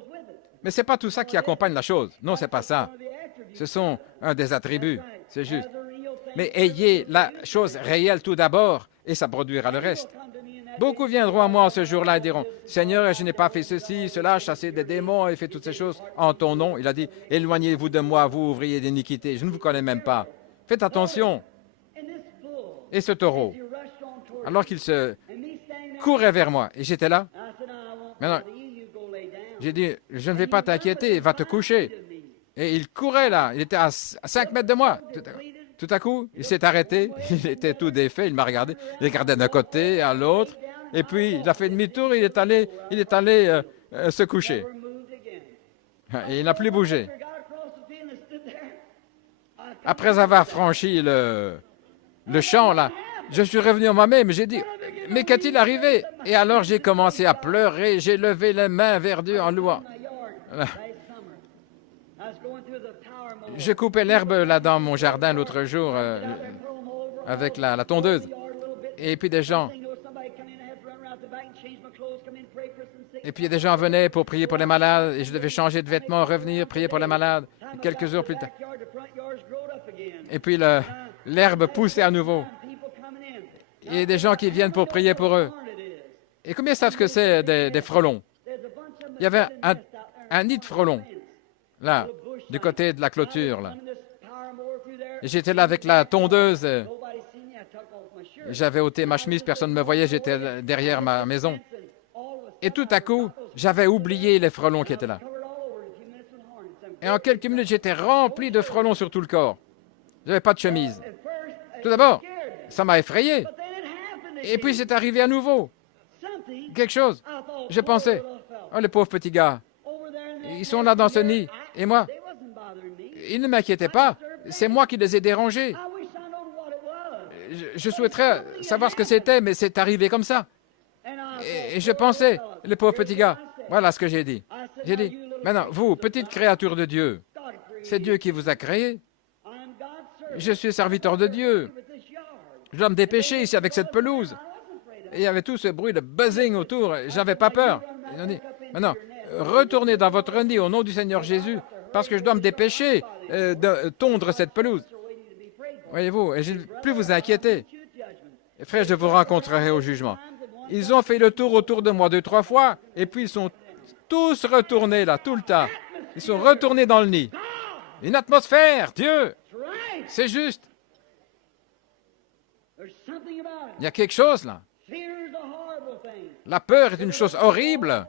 mais ce n'est pas tout ça qui accompagne la chose. Non, ce n'est pas ça. Ce sont un des attributs. c'est juste. Mais ayez la chose réelle tout d'abord, et ça produira le reste. Beaucoup viendront à moi en ce jour-là et diront, « Seigneur, je n'ai pas fait ceci, cela, chassé des démons et fait toutes ces choses en ton nom. » Il a dit, « Éloignez-vous de moi, vous ouvriers d'iniquité, je ne vous connais même pas. » Faites attention. Et ce taureau, alors qu'il se courait vers moi, et j'étais là, maintenant, j'ai dit, « Je ne vais pas t'inquiéter, va te coucher. » Et il courait là, il était à 5 mètres de moi. Tout à coup, il s'est arrêté, il était tout défait, il m'a regardé, il regardait d'un côté à l'autre, et puis il a fait demi-tour, il est allé se coucher. Et il n'a plus bougé. Après avoir franchi le champ, là, je suis revenu en moi-même, j'ai dit, mais qu'est-il arrivé? Et alors j'ai commencé à pleurer, j'ai levé les mains vers Dieu en louant. Je coupais l'herbe là dans mon jardin l'autre jour avec la tondeuse. Et puis des gens venaient pour prier pour les malades et je devais changer de vêtements, revenir, prier pour les malades. Et quelques heures plus tard. Et puis l'herbe poussait à nouveau. Il y a des gens qui viennent pour prier pour eux. Et combien savent ce que c'est des frelons? Il y avait un nid de frelons, là, du côté de la clôture, là. Et j'étais là avec la tondeuse. J'avais ôté ma chemise, personne ne me voyait, j'étais derrière ma maison. Et tout à coup, j'avais oublié les frelons qui étaient là. Et en quelques minutes, j'étais rempli de frelons sur tout le corps. Je n'avais pas de chemise. Tout d'abord, ça m'a effrayé. Et puis c'est arrivé à nouveau. Quelque chose. Je pensais, oh les pauvres petits gars, ils sont là dans ce nid. Et moi, ils ne m'inquiétaient pas. C'est moi qui les ai dérangés. Je souhaiterais savoir ce que c'était, mais c'est arrivé comme ça. Et je pensais, les pauvres petits gars, voilà ce que j'ai dit. J'ai dit, maintenant, vous, petite créature de Dieu, c'est Dieu qui vous a créé. Je suis serviteur de Dieu. Je dois me dépêcher ici avec cette pelouse. Et il y avait tout ce bruit de buzzing autour. J'avais pas peur. Ils ont dit, maintenant, retournez dans votre nid au nom du Seigneur Jésus, parce que je dois me dépêcher de tondre cette pelouse. Voyez-vous, et je ne vais plus vous inquiéter. Et frère, je vous rencontrerai au jugement. Ils ont fait le tour autour de moi 2-3 fois, et puis ils sont tous retournés là, tout le temps. Ils sont retournés dans le nid. Une atmosphère, Dieu, c'est juste. Il y a quelque chose là. La peur est une chose horrible.